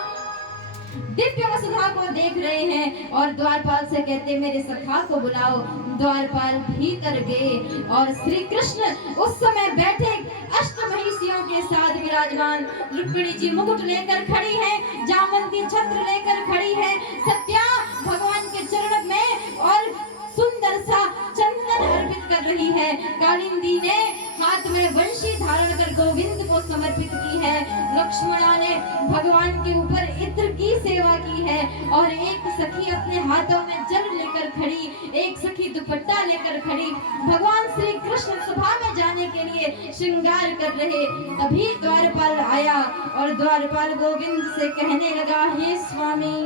दिव्य वसुधा को देख रहे हैं और द्वारपाल से कहते मेरे सखा को बुलाओ। द्वारपाल भीतर गए और श्री कृष्ण उस समय बैठे अष्टमहिषियों के साथ विराजमान। रुक्मिणी जी मुकुट लेकर खड़ी है, जामवंती छत्र लेकर खड़ी है, सत्या भगवान के चरण में और सुंदर सा चंदन अर्पित कर रही है, कालिंदी ने हाथ में वंशी धारण कर गोविंद को समर्पित की है, लक्ष्मणा ने भगवान के ऊपर इत्र की सेवा की है और एक सखी अपने हाथों में जल लेकर खड़ी, एक सखी दुपट्टा लेकर खड़ी, भगवान श्री कृष्ण सभा में जाने के लिए श्रृंगार कर रहे। तभी द्वारपाल आया और द्वारपाल गोविंद से कहने लगा, हे स्वामी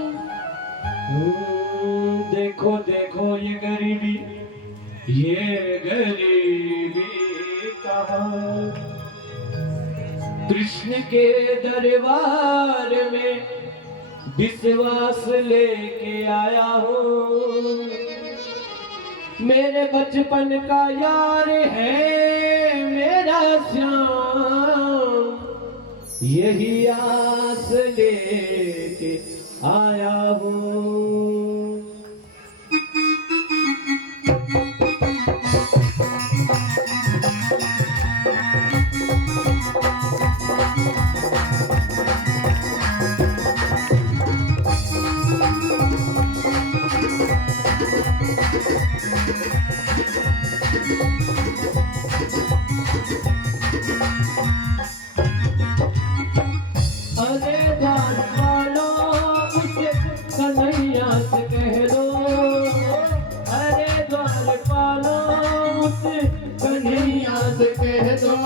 देखो देखो ये गरीबी, ये गरीबी कहाँ, कृष्ण के दरबार में विश्वास लेके आया हूँ। मेरे बचपन का यार है मेरा श्याम, यही आस लेके आया हूँ। अरे द्वार वालों मुझे कन्हैया से कह दो, अरे द्वार वालों मुझे कन्हैया से कह दो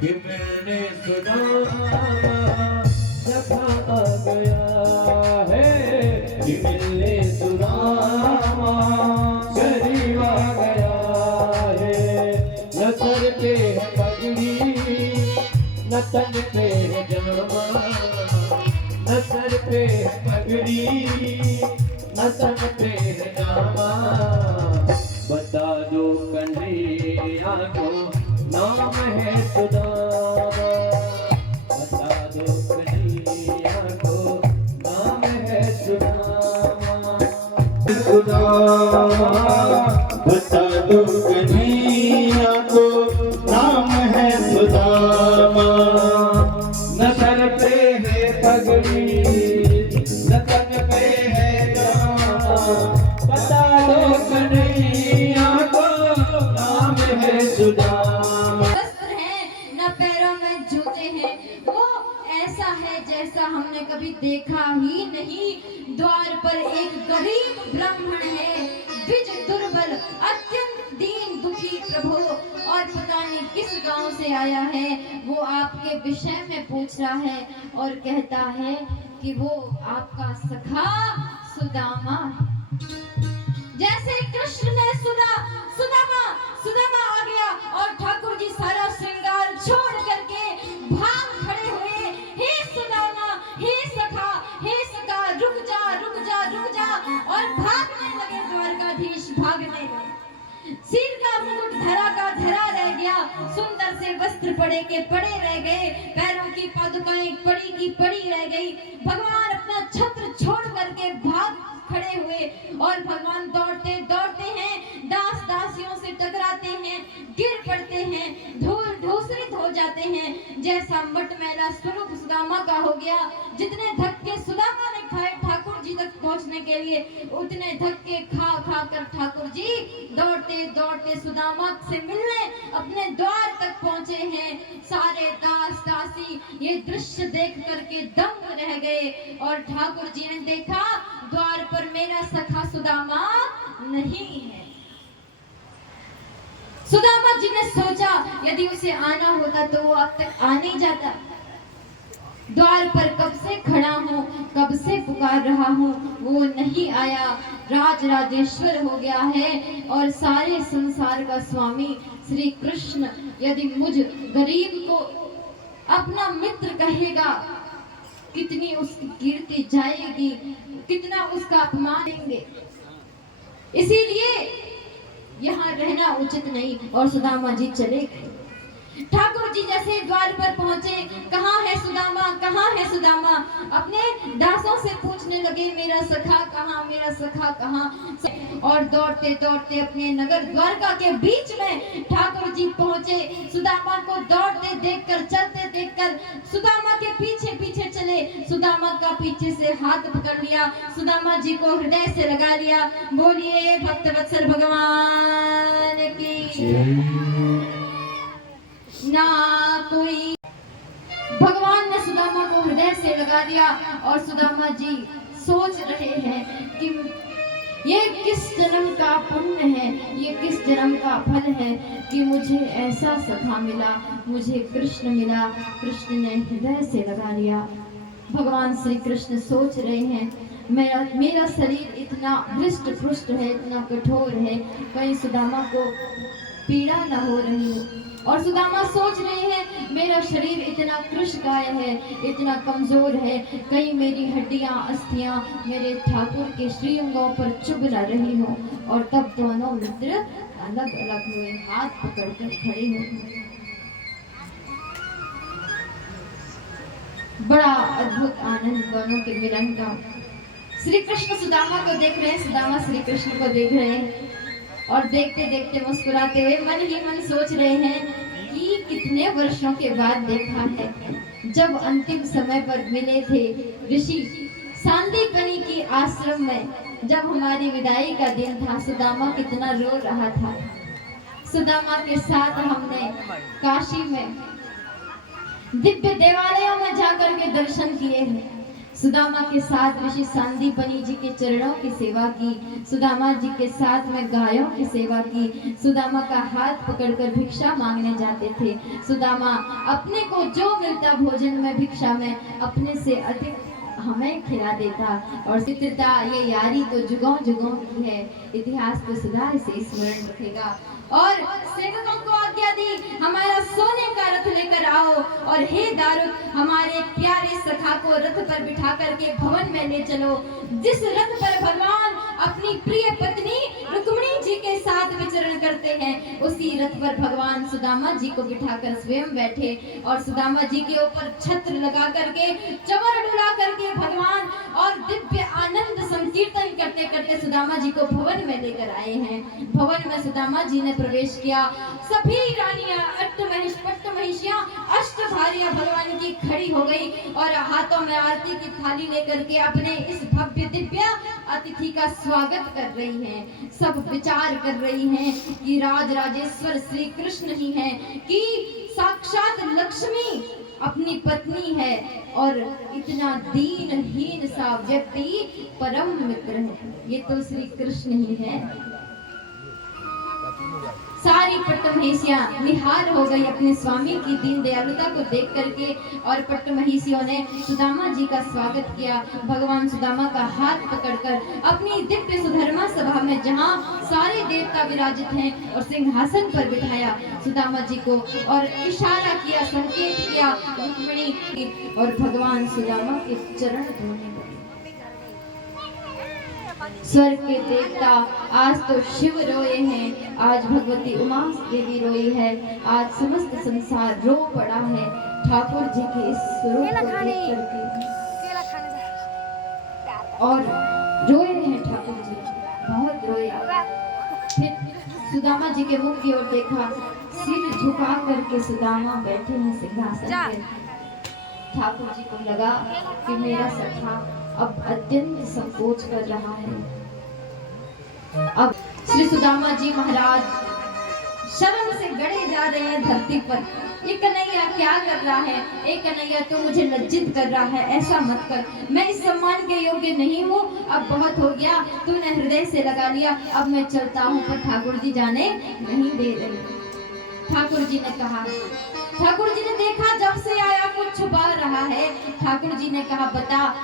कि मैंने सुना सखा आ गया है, कि मैंने सुना गरीब आ गया है। न सर पे है पगड़ी न तन पे है जामा, न सर पे है पगड़ी न तन पे है जामा। बता दो कन्हैया को नाम है सुदामा, बता दो कन्हैया को नाम है सुदामा। सुदामा बता दो कन्हैया को नाम है सुदामा। न सर पे है पगड़ी न तन पे है जामा, बता दो कन्हैया को नाम है सुदामा। वस्त्र है न पैरों में जूते हैं, वो ऐसा है जैसा हमने कभी देखा ही नहीं। द्वार पर एक गरीब ब्राह्मण है, द्विज दुर्बल अत्यंत दीन दुखी प्रभु, और पता नहीं किस गांव से आया है। वो आपके विषय में पूछ रहा है और कहता है कि वो आपका सखा सुदामा है। जैसे कृष्ण ने सुना सुदामा आ गया और ठाकुर जी सारा श्रृंगार छोड़ करके भाग खड़े हुए। हे सुदामा, हे सखा, रुक जा रुक जा रुक जा, और भागने लगे। द्वारकाधीश भागने लगे। सिर का मुकुट धरा का धरा रह गया, सुंदर से वस्त्र पड़े के पड़े रह गए, पैरों की पादुकाएं पड़ी की पड़ी रह गई। भगवान अपना छत्र छोड़ करके भाग खड़े हुए और भगवान दौड़ते दौड़ते हैं, दास दासियों से टकराते हैं, गिर पड़ते हैं, धूल धूसरित हो जाते हैं। जैसा मटमैला स्वरूप सुदामा का हो गया, जितने धक्के सुदामा ने खाए ठाकुर जी तक पहुंचने के लिए, उतने धक्के खा खा कर ठाकुर जी दौड़ते दौड़ते सुदामा से मिलने अपने द्वार तक पहुंचे हैं। सारे दास दासी ये दृश्य देख करके दंग रह गए और ठाकुर जी ने देखा द्वार पर मेरा सखा सुदामा नहीं है। सुदामा जी ने सोचा यदि उसे आना होता तो वो अब तक आ नहीं जाता। द्वार पर कब से खड़ा हूँ, कब से पुकार रहा हूँ, वो नहीं आया। राज राजेश्वर हो गया है और सारे संसार का स्वामी श्री कृष्ण यदि मुझ गरीब को अपना मित्र कहेगा, कितनी उसकी कीर्ति जाएगी, कितना उसका अपमान देंगे। इसीलिए यहाँ रहना उचित नहीं। और सुदामा जी चले गए। ठाकुर जी जैसे द्वार पर पहुंचे, कहाँ है सुदामा, कहाँ है सुदामा। अपने दासों से पूछने लगे मेरा सखा कहाँ, मेरा सखा कहाँ। और दौड़ते दौड़ते अपने नगर द्वारका के बीच में ठाकुर जी पहुंचे। सुदामा को दौड़ते देखकर, चलते देखकर सुदामा के पीछे पीछे चले। सुदामा का पीछे से हाथ पकड़ लिया, सुदामा जी को हृदय से लगा लिया। बोलिए भक्तवत्सल भगवान की ना कोई। भगवान ने सुदामा को हृदय से लगा दिया और सुदामा जी सोच रहे हैं कि ये किस जन्म का पुण्य है, ये किस जन्म का फल है कि मुझे ऐसा सखा मिला, मुझे कृष्ण मिला। कृष्ण ने हृदय से लगा लिया। भगवान श्री कृष्ण सोच रहे हैं मेरा शरीर इतना हृष्ट पुष्ट है, इतना कठोर है, कहीं सुदामा को पीड़ा न हो रही हो। और सुदामा सोच रहे हैं मेरा शरीर इतना कृशकाय है, इतना कमजोर है, कहीं मेरी हड्डियां अस्थियां मेरे ठाकुर के श्रीअंगों पर चुभ न रही हो। और तब दोनों मित्र अलग अलग हुए, हाथ पकड़कर खड़े हो गए। बड़ा अद्भुत आनंद दोनों के मिलन का। श्री कृष्ण सुदामा को देख रहे हैं, सुदामा श्री कृष्ण को देख रहे हैं और देखते देखते मुस्कुराते हुए मन ही मन सोच रहे हैं कि कितने वर्षों के बाद देखा है। जब अंतिम समय पर मिले थे ऋषि सांदीपनि की आश्रम में, जब हमारी विदाई का दिन था, सुदामा कितना रो रहा था। सुदामा के साथ हमने काशी में दिव्य देवालयों में जाकर के दर्शन किए हैं। सुदामा के साथ ऋषि सांदीपनि जी के चरणों की सेवा की, सुदामा जी के साथ में गायों की सेवा की, सुदामा का हाथ पकड़कर भिक्षा मांगने जाते थे। सुदामा अपने को जो मिलता भोजन में, भिक्षा में, अपने से अधिक हमें खिला देता। और मित्रता, ये यारी तो जुगों जुगों की है, इतिहास तो सदा इसे स्मरण रखेगा। और सेवकों को आज्ञा दी, हमारा सोने का रथ लेकर आओ, और हे दारुक, हमारे प्यारे सखा को रथ पर बिठा करके भवन में ले चलो। जिस रथ पर भगवान अपनी प्रिय पत्नी रुक्मिणी जी के साथ विचरण करते हैं, उसी रथ पर भगवान सुदामा जी को बिठाकर स्वयं बैठे और सुदामा जी के ऊपर छत्र लगा करके, चवर डुला करके भगवान और दिव्य आनंद संकीर्तन करते करते सुदामा जी को भवन में लेकर आए हैं। भवन में सुदामा जी ने प्रवेश किया। सभी रानियां, अष्टमहिषियां, अष्टधारियां भगवान की खड़ी हो गई और हाथों में आरती की थाली लेकर के अपने इस भव्य दिव्य अतिथि का स्वागत कर रही हैं। सब विचार कर रही हैं कि राज राजेश्वर श्री कृष्ण ही हैं, कि साक्षात लक्ष्मी अपनी पत्नी है और इतना दीनहीन सा व्यक्ति परम मित्र है, ये तो श्री कृष्ण ही है। सारी पट्टमहिषियां निहार हो गई अपने स्वामी की दीन दयालुता को देख करके, और पट्टमहिषियों ने सुदामा जी का स्वागत किया। भगवान सुदामा का हाथ पकड़कर अपनी दिव्य सुधर्मा सभा में, जहां सारे देवता विराजित हैं, और सिंहासन पर बिठाया सुदामा जी को और इशारा किया, संकेत किया रुक्मिणी की, और भगवान सुदामा के चरण धोने लगे। स्वर्ग के देवता आज तो शिव रोए हैं, आज भगवती उमा देवी रोई है, आज समस्त संसार रो पड़ा है ठाकुर जी के इस स्वरूप को देख करके, और रोए हैं ठाकुर जी, बहुत रोए। फिर सुदामा जी के मुख की ओर देखा, सिर झुका करके सुदामा बैठे हैं सिंहासन पे। ठाकुर जी को लगा कि मेरा सखा अब अत्यंत संकोच कर रहा है। अब श्री सुदामा जी महाराज शर्म से गड़े जा रहे हैं धरती पर। ये कन्हैया क्या कर रहा है? एक कन्हैया तो मुझे लज्जित कर रहा है, ऐसा मत कर, मैं इस सम्मान के योग्य नहीं हूँ, अब बहुत हो गया, तूने हृदय से लगा लिया, अब मैं चलता हूँ, पर ठाकुर जी जाने नहीं दे रहे। ठाकुर जी ने कहा, ठाकुर जी ने देखा जब से आया कुछ छुपा रहा है। ठाकुर जी ने कहा, बता,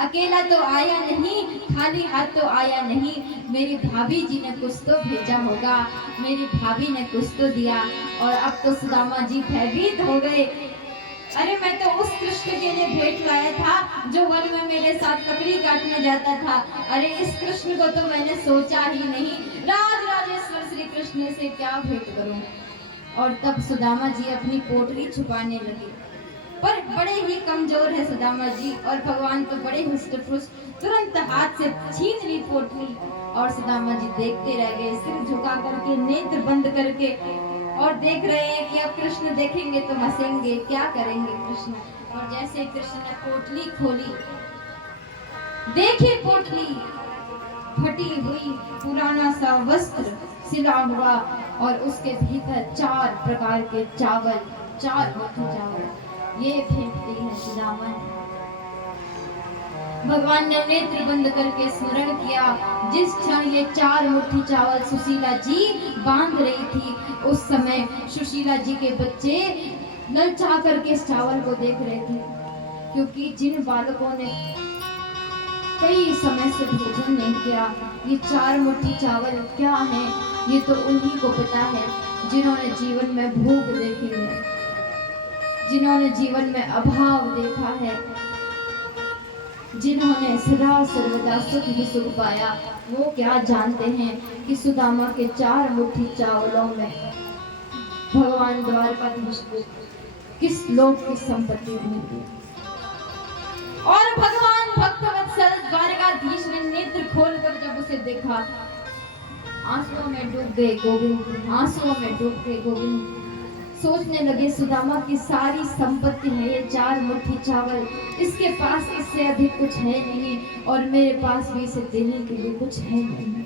अकेला तो आया नहीं, खाली हाथ तो आया नहीं, मेरी भाभी जी ने कुछ तो भेजा होगा, मेरी भाभी ने कुछ तो दिया। और अब तो सुदामा जी भयभीत हो गए। अरे मैं तो उस कृष्ण के लिए भेंट लाया था जो वन में मेरे साथ लकड़ी काटने जाता था, अरे इस कृष्ण को तो मैंने सोचा ही नहीं, राज राजेश्वर श्री कृष्ण से क्या भेंट करूं। और तब सुदामा जी अपनी पोटली छुपाने लगे, पर बड़े ही कमजोर है सुदामा जी, और भगवान तो बड़े हुष्ट-पुष्ट, तुरंत हाथ से छीन ली पोटली, और सुदामा जी देखते रह गए, सिर झुका करके, नेत्र बंद करके, और देख रहे हैं कि अब कृष्ण देखेंगे तो हंसेंगे, क्या करेंगे कृष्ण। और जैसे कृष्ण ने पोटली खोली, देखी पोटली फटी हुई पुराना सा वस्त्र सिला हुआ, और उसके भीतर 4 प्रकार के चावल, 4 मुट्ठी चावल, ये भेंट दी है सुदामा ने। भगवान ने नेत्र बंद करके स्मरण किया, जिस क्षण ये 4 मुट्ठी चावल सुशीला जी बांध रही थी, उस समय सुशीला जी के बच्चे ललचा करके इस चावल को देख रहे थे, क्योंकि जिन बालकों ने कई समय से भोजन नहीं किया। ये 4 मुट्ठी चावल क्या है, ये तो उन्हीं को पता है जिन्होंने जीवन में भूख देखी है, जिन्होंने जीवन में अभाव देखा है, जिन्होंने सदा सर्वदा सुख ही सुख पाया। वो क्या जानते हैं कि सुदामा के 4 मुट्ठी चावलों में भगवान द्वारकाधीश को किस लोक की संपत्ति मिली। और भगवान भक्तवत्सल द्वारकाधीश ने नेत्र खोलकर जब उसे देखा, आंसुओं में डूब गए गोविंद, आंसुओं में डूब गए गोविंद। सोचने लगे सुदामा की सारी संपत्ति है ये 4 मुट्ठी चावल, इसके पास इससे अधिक कुछ है नहीं और मेरे पास भी इसे देने के लिए कुछ है नहीं।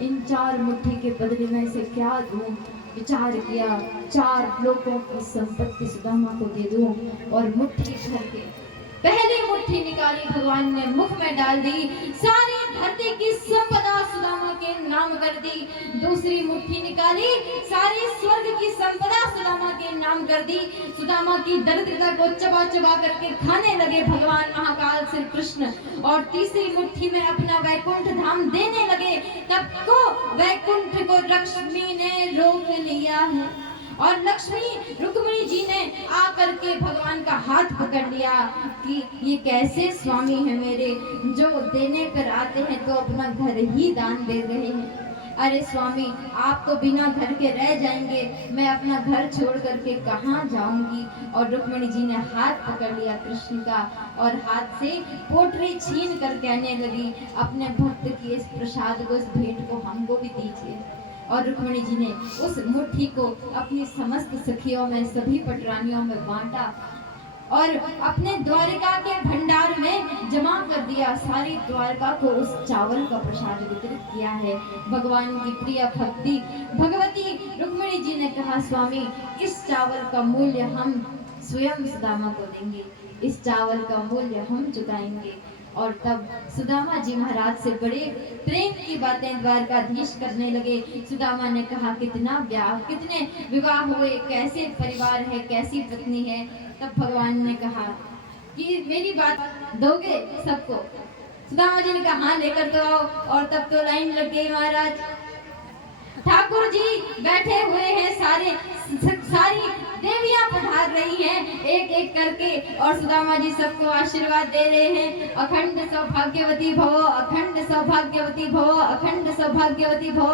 इन 4 मुट्ठी के बदले में इसे क्या दूं? विचार किया, 4 लोगों की संपत्ति सुदामा को दे दूं। और मुट्ठी भर के पहली मुट्ठी निकाली, भगवान ने मुख में डाल दी, सारी धरती की संपदा सुदामा के नाम कर दी। दूसरी मुट्ठी निकाली, सारी स्वर्ग की संपदा सुदामा के नाम कर दी। सुदामा की दरिद्रता को चबा चबा करके खाने लगे भगवान महाकाल श्री कृष्ण। और तीसरी मुट्ठी में अपना वैकुंठ धाम देने लगे, तब को वैकुंठ को लक्ष्मी ने रोक लिया है। और लक्ष्मी रुक्मिणी जी ने आकर के भगवान का हाथ पकड़ लिया कि ये कैसे स्वामी है मेरे, जो देने पर आते हैं तो अपना घर ही दान दे रहे हैं। अरे स्वामी, आप तो बिना घर के रह जाएंगे, मैं अपना घर छोड़ करके कहाँ जाऊंगी। और रुक्मिणी जी ने हाथ पकड़ लिया कृष्ण का और हाथ से पोटली छीन कर कहने लगी, अपने भक्त की इस प्रसाद को, इस भेंट को हमको भी दीजिए। और रुक्मिणी जी ने उस मुट्ठी को अपनी समस्त सखियों में, सभी पटरानियों में बांटा और अपने द्वारिका के भंडार में जमा कर दिया। सारी द्वारका को उस चावल का प्रसाद वितरित किया है। भगवान की प्रिय भक्ति भगवती रुक्मिणी जी ने कहा, स्वामी इस चावल का मूल्य हम स्वयं सुदामा को देंगे, इस चावल का मूल्य हम चुकाएंगे। और तब सुदामा जी महाराज से बड़े प्रेम की बातें द्वारकाधीश करने लगे। सुदामा ने कहा, कितना ब्याह, कितने विवाह हुए, कैसे परिवार है, कैसी पत्नी है। तब भगवान ने कहा कि मेरी बात दोगे सबको। सुदामा जी ने कहा, हाँ लेकर तो आओ। और तब तो लाइन लग गई महाराज। ठाकुर जी बैठे हुए हैं, सारी देवियां पधार रही हैं एक एक करके और सुदामा जी सबको आशीर्वाद दे रहे हैं, अखंड सौभाग्यवती भव, अखंड सौभाग्यवती भव, अखंड सौभाग्यवती भव।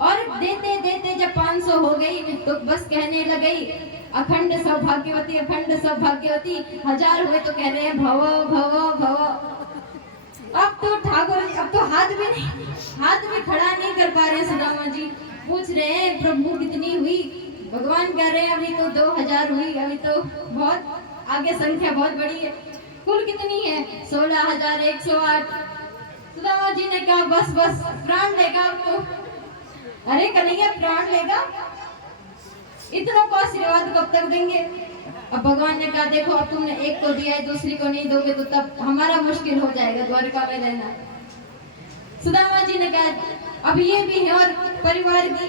और देते देते जब 500 हो गई तो बस कहने लगी, अखंड सौभाग्यवती, अखंड सौभाग्यवती। 1000 हुए तो कह रहे हैं भव भव भव। अब तो ठाकुर जी, अब तो हाथ भी खड़ा नहीं कर पा रहे। सुदामा जी पूछ रहे हैं, प्रभु कितनी हुई? भगवान कह रहे हैं, अभी तो 2000 हुई, अभी तो बहुत आगे संख्या बहुत बड़ी है। कुल कितनी है? 16108। सुदामा जी ने कहा, बस बस प्राण लेगा अब तो। अरे कन्हैया, प्राण लेगा? इतनों को आशीर्वाद कब तक देंगे? अब भगवान ने कहा, देखो अब तुमने एक को दिया है, दूसरी को नहीं दोगे तो तब हमारा मुश्किल हो जाएगा द्वारका में रहना। सुदामा जी ने कहा, अब ये भी है और परिवार की।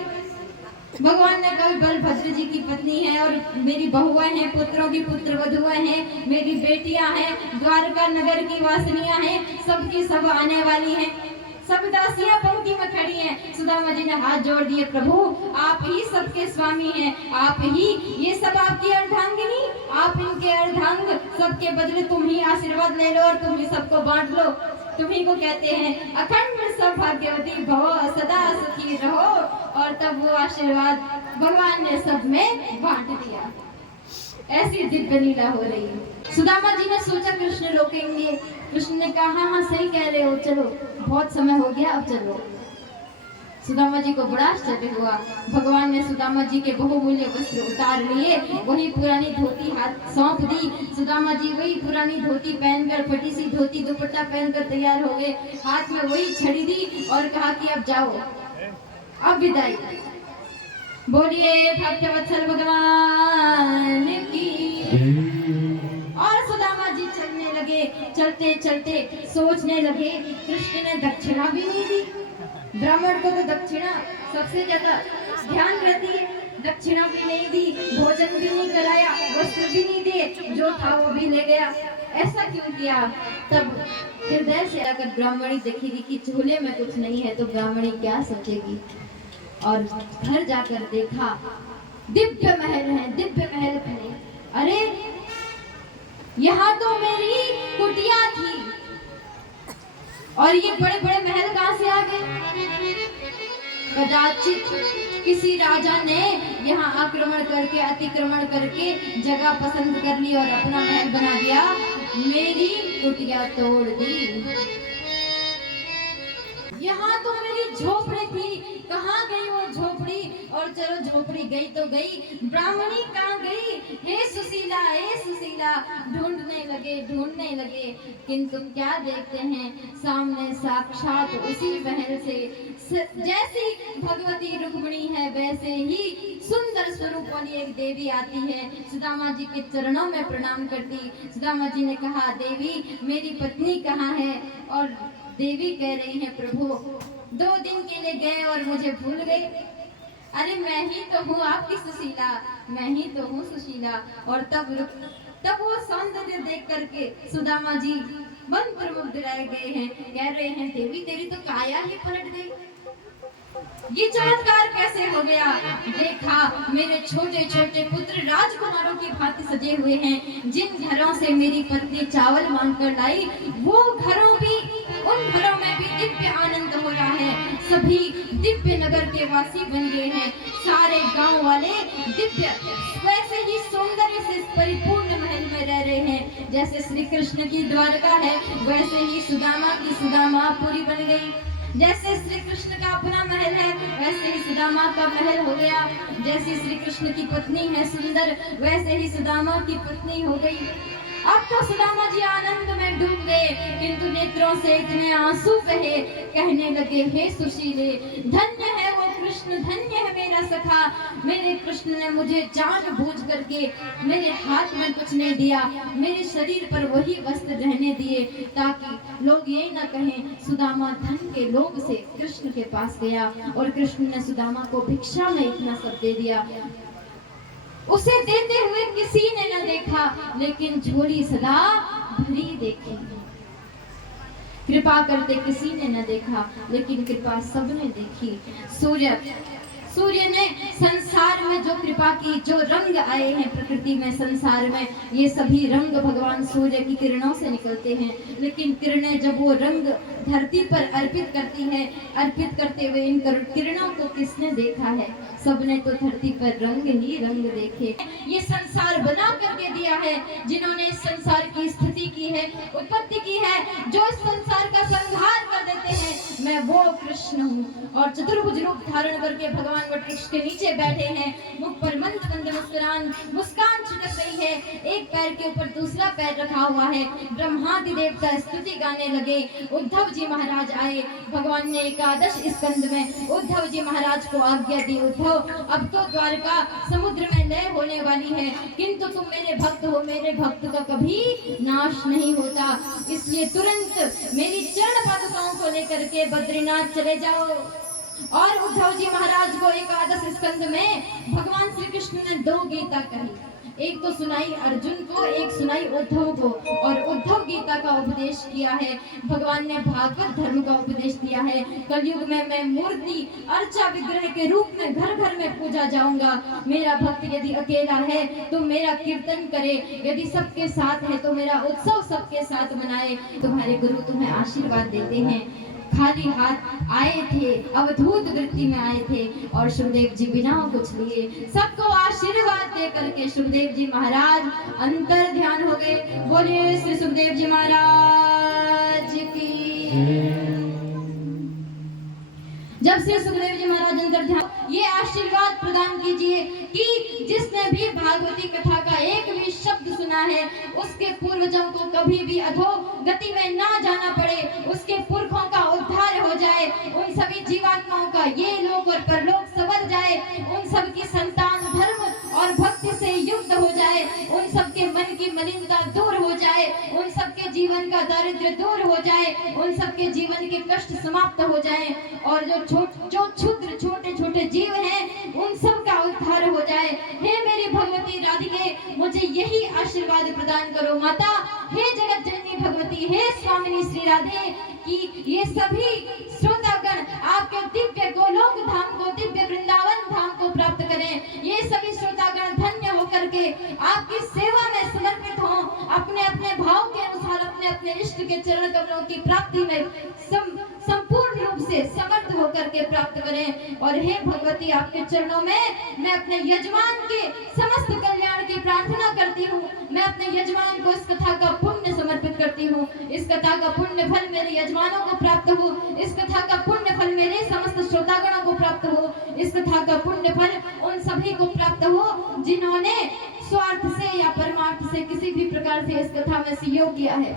भगवान ने कहा, बलभद्र जी की पत्नी है और मेरी बहुएं हैं, पुत्रों की पुत्र वधुएं हैं, मेरी बेटियां हैं, द्वारका नगर की वासनियां हैं, सबकी सब आने वाली हैं, सब दासियां पंक्ति में खड़ी हैं। सुदामा जी ने हाथ जोड़ दिए, प्रभु आप ही सबके स्वामी हैं, आप ही, ये सब आपकी अर्धांगिनी, आप इनके अर्धांग, सबके बदले तुम ही आशीर्वाद ले लो और तुम ही सबको बांट लो। तुम्ही को कहते हैं अखंड सौभाग्यवती भव, सदा सुखी रहो। और तब वो आशीर्वाद भगवान ने सब में बांट दिया। ऐसी दिव्य लीला हो रही है। सुदामा जी ने सोचा कृष्ण रोकेंगे, कृष्ण ने कहा, हाँ हाँ सही कह रहे हो, चलो बहुत समय हो गया, अब चलो। सुदामा जी को बड़ा आश्चर्य हुआ। भगवान ने सुदामा जी के बहुमूल्य वस्त्र उतार लिए, वही पुरानी धोती हाथ सौंप दी। सुदामा जी वही पुरानी धोती पहनकर, फटी सी धोती दुपट्टा पहनकर तैयार हो गए, हाथ में वही छड़ी दी और कहा कि अब जाओ, अब विदाई। बोलिए भक्तवत्सल भगवान की। और सुदामा जी चलने लगे, चलते चलते सोचने लगे, कृष्ण ने दक्षिणा भी नहीं दी। ब्राह्मण को तो दक्षिणा सबसे ज्यादा ध्यान रहती है, दक्षिणा भी नहीं दी, भोजन भी नहीं कराया, वस्त्र भी नहीं दिए, जो था वो भी ले गया, ऐसा क्यों किया? तब हृदय से अगर ब्राह्मणी देखेगी कि झोले में कुछ नहीं है तो ब्राह्मणी क्या सोचेगी। और घर जाकर देखा दिव्य महल है, दिव्य महल है। अरे यहाँ तो मेरी कुटिया थी और ये बड़े बड़े महल कहाँ से आ गए? कदाचित किसी राजा ने यहाँ आक्रमण करके, अतिक्रमण करके जगह पसंद कर ली और अपना महल बना दिया, मेरी कुटिया तोड़ दी। यहाँ तो मेरी झोपड़ी थी, कहाँ गई वो झोपड़ी? और चलो झोपड़ी गई तो गई, ब्राह्मणी कहाँ गई? हे सुशीला, हे सुशीला, ढूंढने लगे, किंतु क्या देखते हैं सामने साक्षात उसी महल से जैसी भगवती रुक्मिणी है वैसे ही सुंदर स्वरूप वाली एक देवी आती है। सुदामा जी के चरणों में प्रणाम करती। सुदामा जी ने कहा, देवी मेरी पत्नी कहाँ है? और देवी कह रही है, प्रभु 2 दिन के लिए गए और मुझे भूल गए। अरे मैं ही तो हूँ आपकी सुशीला, मैं ही तो हूँ सुशीला। और तब वो सौंदर्य देख करके सुदामा जी मंत्रमुग्ध रह गए हैं। कह रहे हैं, देवी तेरी तो काया ही पलट गई, ये चमत्कार कैसे हो गया? देखा मेरे छोटे छोटे पुत्र राजकुमारों की भांति सजे हुए हैं। जिन घरों से मेरी पत्नी चावल मांगकर लाई, वो घरों भी, उन घरों में भी दिव्य आनंद हो रहा है। सभी दिव्य नगर के वासी बन गए हैं, सारे गांव वाले दिव्य वैसे ही सौंदर्य से परिपूर्ण महल में रह रहे हैं। जैसे श्री कृष्ण की द्वारका है, वैसे ही सुदामा की सुदामापुरी बन गई। जैसे श्री कृष्ण का अपना महल है, वैसे ही सुदामा का महल हो गया। जैसे श्री कृष्ण की पत्नी है सुंदर, वैसे ही सुदामा की पत्नी हो गई। अब तो सुदामा जी आनंद में डूब गए, किंतु नेत्रों से इतने आंसू कहने लगे, हे सुशीले, धन्य है वो कृष्ण, धन्य है मेरा सखा। मेरे कृष्ण ने मुझे जानबूझ करके मेरे हाथ में कुछ नहीं दिया, मेरे शरीर पर वही वस्त्र रहने दिए, ताकि लोग ये न कहें सुदामा धन के लोभ से कृष्ण के पास गया और कृष्ण ने सुदामा को भिक्षा में इतना सब दे दिया। उसे देते हुए किसी ने न देखा, लेकिन झोली सदा भरी देखी। कृपा करते किसी ने न देखा, लेकिन कृपा सबने देखी। सूर्य ने संसार में जो कृपा की, जो रंग आए हैं प्रकृति में, संसार में, ये सभी रंग भगवान सूर्य की किरणों से निकलते हैं। लेकिन किरणें जब वो रंग धरती पर अर्पित करती है, अर्पित करते हुए इन किरणों को किसने देखा है? सबने तो धरती पर रंग ही रंग देखे। ये संसार बना करके दिया है, जिन्होंने इस संसार की स्थिति की है, उत्पत्ति की है, जो इस संसार का संहार कर देते हैं, मैं वो कृष्ण हूँ। और चतुर्भुज रूप धारण करके भगवान वृक्ष के नीचे बैठे हैं, मुख पर मंद मंद मुस्कान छिटक रही है, एक पैर के ऊपर दूसरा पैर रखा हुआ है। ब्रह्मादि देवता स्तुति गाने लगे। उद्धव जी महाराज आए, भगवान ने एकादश स्कंद में उद्धव जी महाराज को आज्ञा दी, उद्धव अब तो द्वारका समुद्र में लय होने वाली है, किंतु तुम मेरे भक्त हो, मेरे भक्त का कभी नाश नहीं होता, इसलिए तुरंत मेरी चरण पादुकाओं को लेकर के बद्रीनाथ चले जाओ। और उद्धव जी महाराज को एकादश स्कंद में भगवान श्री कृष्ण ने 2 गीता कही, एक तो सुनाई अर्जुन को, एक सुनाई उद्धव को, और उद्धव गीता का उपदेश किया है। भगवान ने भागवत धर्म का उपदेश दिया है। कलयुग में मैं मूर्ति अर्चा विग्रह के रूप में घर घर में पूजा जाऊंगा। मेरा भक्त यदि अकेला है तो मेरा कीर्तन करे, यदि सबके साथ है तो मेरा उत्सव सबके साथ मनाए। तुम्हारे गुरु तुम्हें आशीर्वाद देते हैं। खाली हाथ आए थे, अवधूत वृत्ति में आए थे, और सुखदेव जी बिना कुछ लिए सबको आशीर्वाद दे करके सुखदेव जी महाराज अंतर ध्यान हो गए। बोलिए श्री सुखदेव जी महाराज की। जब श्री सुखदेव जी महाराज अंतर ध्यान, ये आशीर्वाद प्रदान कीजिए कि जिसने भी भागवती कथा का एक भी शब्द सुना है, उसके पूर्वजों को कभी भी अधोगति में ना जाना पड़े, उसके पुरखों का उद्धार हो जाए, उन सभी जीवात्माओं का ये लोक और परलोक संवर जाए, उन सब की संतान धर्म और भक्ति से युक्त हो जाए, उन सबके मन की मलिनता दूर हो जाए, उन सबके जीवन का दारिद्र्य दूर हो जाए, उन सबके जीवन के कष्ट समाप्त हो जाए, और जो क्षुद्र छोटे छोटे जीव हैं उन सब का उद्धार हो जाए। हे मेरी भगवती राधिके, मुझे यही आशीर्वाद प्रदान करो माता। हे जगत जननी भगवती, हे स्वामिनी श्री राधे, कि ये सभी श्रोतागण आपके दिव्य गोलोक धाम को, दिव्य वृंदावन धाम को प्राप्त करें। ये सभी श्रोतागण धन्य होकर के आपकी सेवा में समर्पित हों, अपने अपने भाव के अनुसार अपने अपने इष्ट के चरण कमलों की प्राप्ति में संपूर्ण रूप से समर्थ होकर के प्राप्त करें। और हे भगवती, आपके चरणों में मैं अपने यजमान के समस्त कल्याण की प्रार्थना करती हूँ। मैं अपने यजमान को इस कथा का पुण्य समर्पित करती हूँ। इस कथा का पुण्य फल मेरे यजमानों को प्राप्त हो, इस कथा का पुण्य फल मेरे समस्त श्रोतागणों को प्राप्त हो, इस कथा का पुण्य फल उन सभी को प्राप्त हो जिन्होंने स्वार्थ से या परमार्थ से किसी भी प्रकार से इस कथा में सहयोग किया है,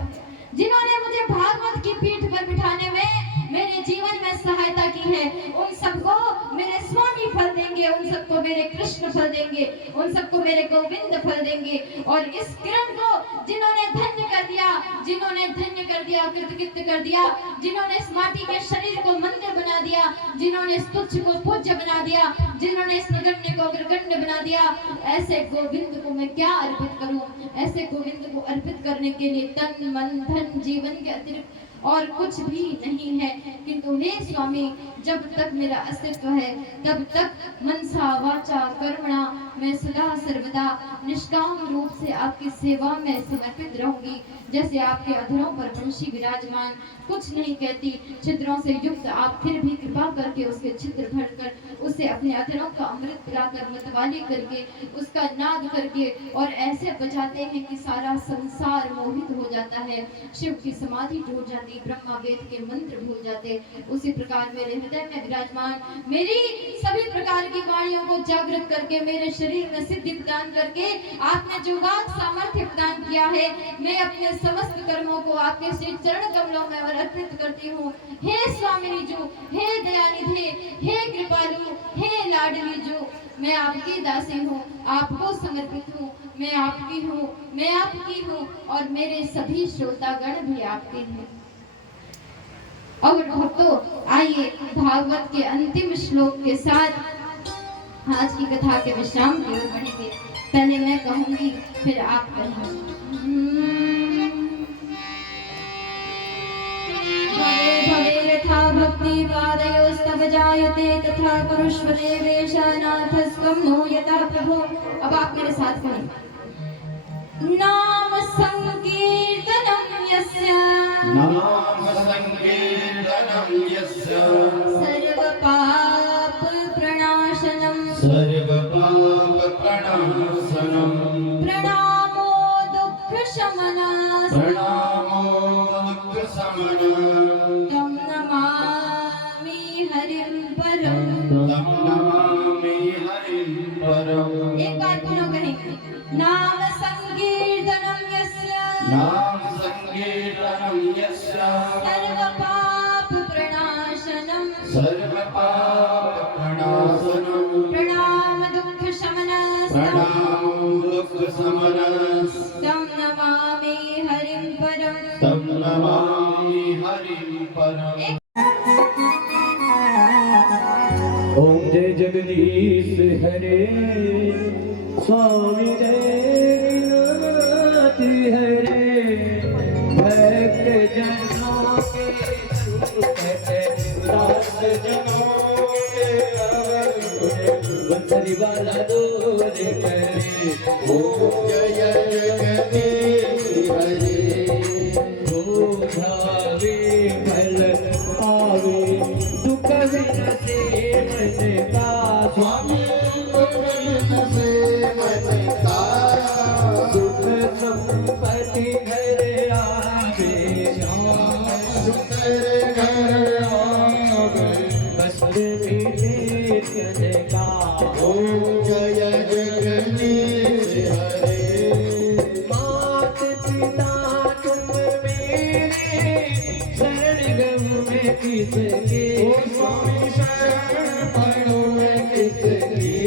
जिन्होंने मुझे भागवत की पीठ पर बिठाने में मेरे जीवन में सहायता की है। उन सबको मेरे स्वामी फल देंगे, उन सबको मेरे कृष्ण फल देंगे, उन सबको मेरे गोविंद फल देंगे। और इस किरण को जिन्होंने धन्य कर दिया, जिन्होंने धन्य कर दिया, कृतकृत्य कर दिया, जिन्होंने इस माटी के शरीर को मंदिर बना दिया, जिन्होंने इस तुच्छ को पूज्य बना दिया, जिन्होंने इस नगण्य को अग्रगण्य बना दिया, ऐसे गोविंद को मैं क्या अर्पित करूं? ऐसे गोविंद को अर्पित करने के लिए तन मन धन जीवन के अतिरिक्त और कुछ भी नहीं है। किंतु हे स्वामी, जब तक मेरा अस्तित्व है तब तक मनसा वाचा कर्मणा मैं सदा सर्वदा निष्काम रूप से आपकी सेवा में समर्पित रहूंगी। जैसे आपके अधरों पर वंशी विराजमान, कुछ नहीं कहती, छिद्रों से युक्त आप फिर भी कृपा करके उसके छिद्र भरकर उसे अपने अधरों का अमृत पिलाकर मतवाली करके उसका नाद करके और ऐसे बजाते हैं कि सारा संसार मोहित हो जाता है। शिव की समाधि टूट जाती, ब्रह्मा वेद के मंत्र भूल जाते। उसी प्रकार मेरे हृदय में विराजमान मेरी सभी प्रकार की वाणियों को जागृत करके मेरे शरीर में सिद्धि प्रदान करके आपने जो वाक सामर्थ्य प्रदान किया है, मैं अपने समस्त कर्मों को आपके श्री चरण कमलों में अर्पित करती हूँ। हे स्वामिनी जो, हे दयानिधे, हे कृपालु, हे लाडली जो, मैं आपकी दासी हूँ, आपको समर्पित हूँ। मैं आपकी हूँ, मैं आपकी हूँ और मेरे सभी श्रोतागण भी आपके हैं। और भक्तों, आइए भागवत के अंतिम श्लोक के साथ आज की कथा के विश्राम की ओर बढ़ेंगे। पहले मैं कहूंगी, फिर आप कहेंगे। भवे भवे यथा भक्ति पादयोस्तव जायते तथा कुरुष्व देवेश नाथस्त्वं नो यथा प्रभो। अब आप मेरे साथ कहें। नाम संकीर्तनं यस्य, नाम संकीर्तनं यस्य, सर्व पाप प्रणाशनं, सर्व पाप प्रणाशनं, प्रणामो दुःख शमनः, प्रणामो दुःख शमनः, तं नमामि हरिं परम्, तं नमामि हरिं परम्। एक बार पुनः कहेंगे। नाम संकीर्तनं यस्य, नाम संकीर्तनं यस्य, सर्व पाप प्रणाशनं, सर्व पाप प्रणाशनं, प्रणाम दुःख शमनः, प्रणाम दुःख शमनः, तं नमामि हरिं परम्, तं नमामि हरिं परम्। ओम जय जगदीश हरे, स्वामी जय नाथ हरे, भक्त जनों के सुख है, दास जनों के बंसरी वाला दूर करे। ओम जय जगदीश हरे, हो भावे फल आवे, दुख विनसे मन का, स्वामी दुख विनसे मन का, सुख संपत्ति घर आवे, सुख घर आवे, कष्ट मिटे तुझ का। ओम जय जगदीश हरे, मात पिता तुम मेरे, शरण गहूँ में किसके, स्वामी शरण पड़ो में किसकी,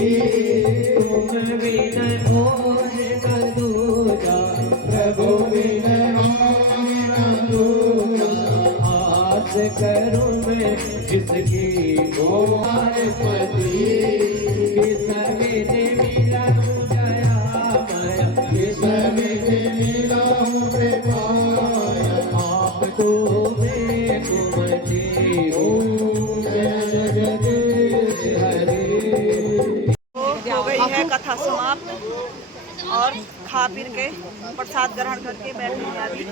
तुम बिन और न दूजा, प्रभु बिन और न दूजा, आस करूँ मैं किसकी, तुम्हारे पति, किसके मिला जया माया, और खा पी के प्रसाद ग्रहण करके बैठने अभी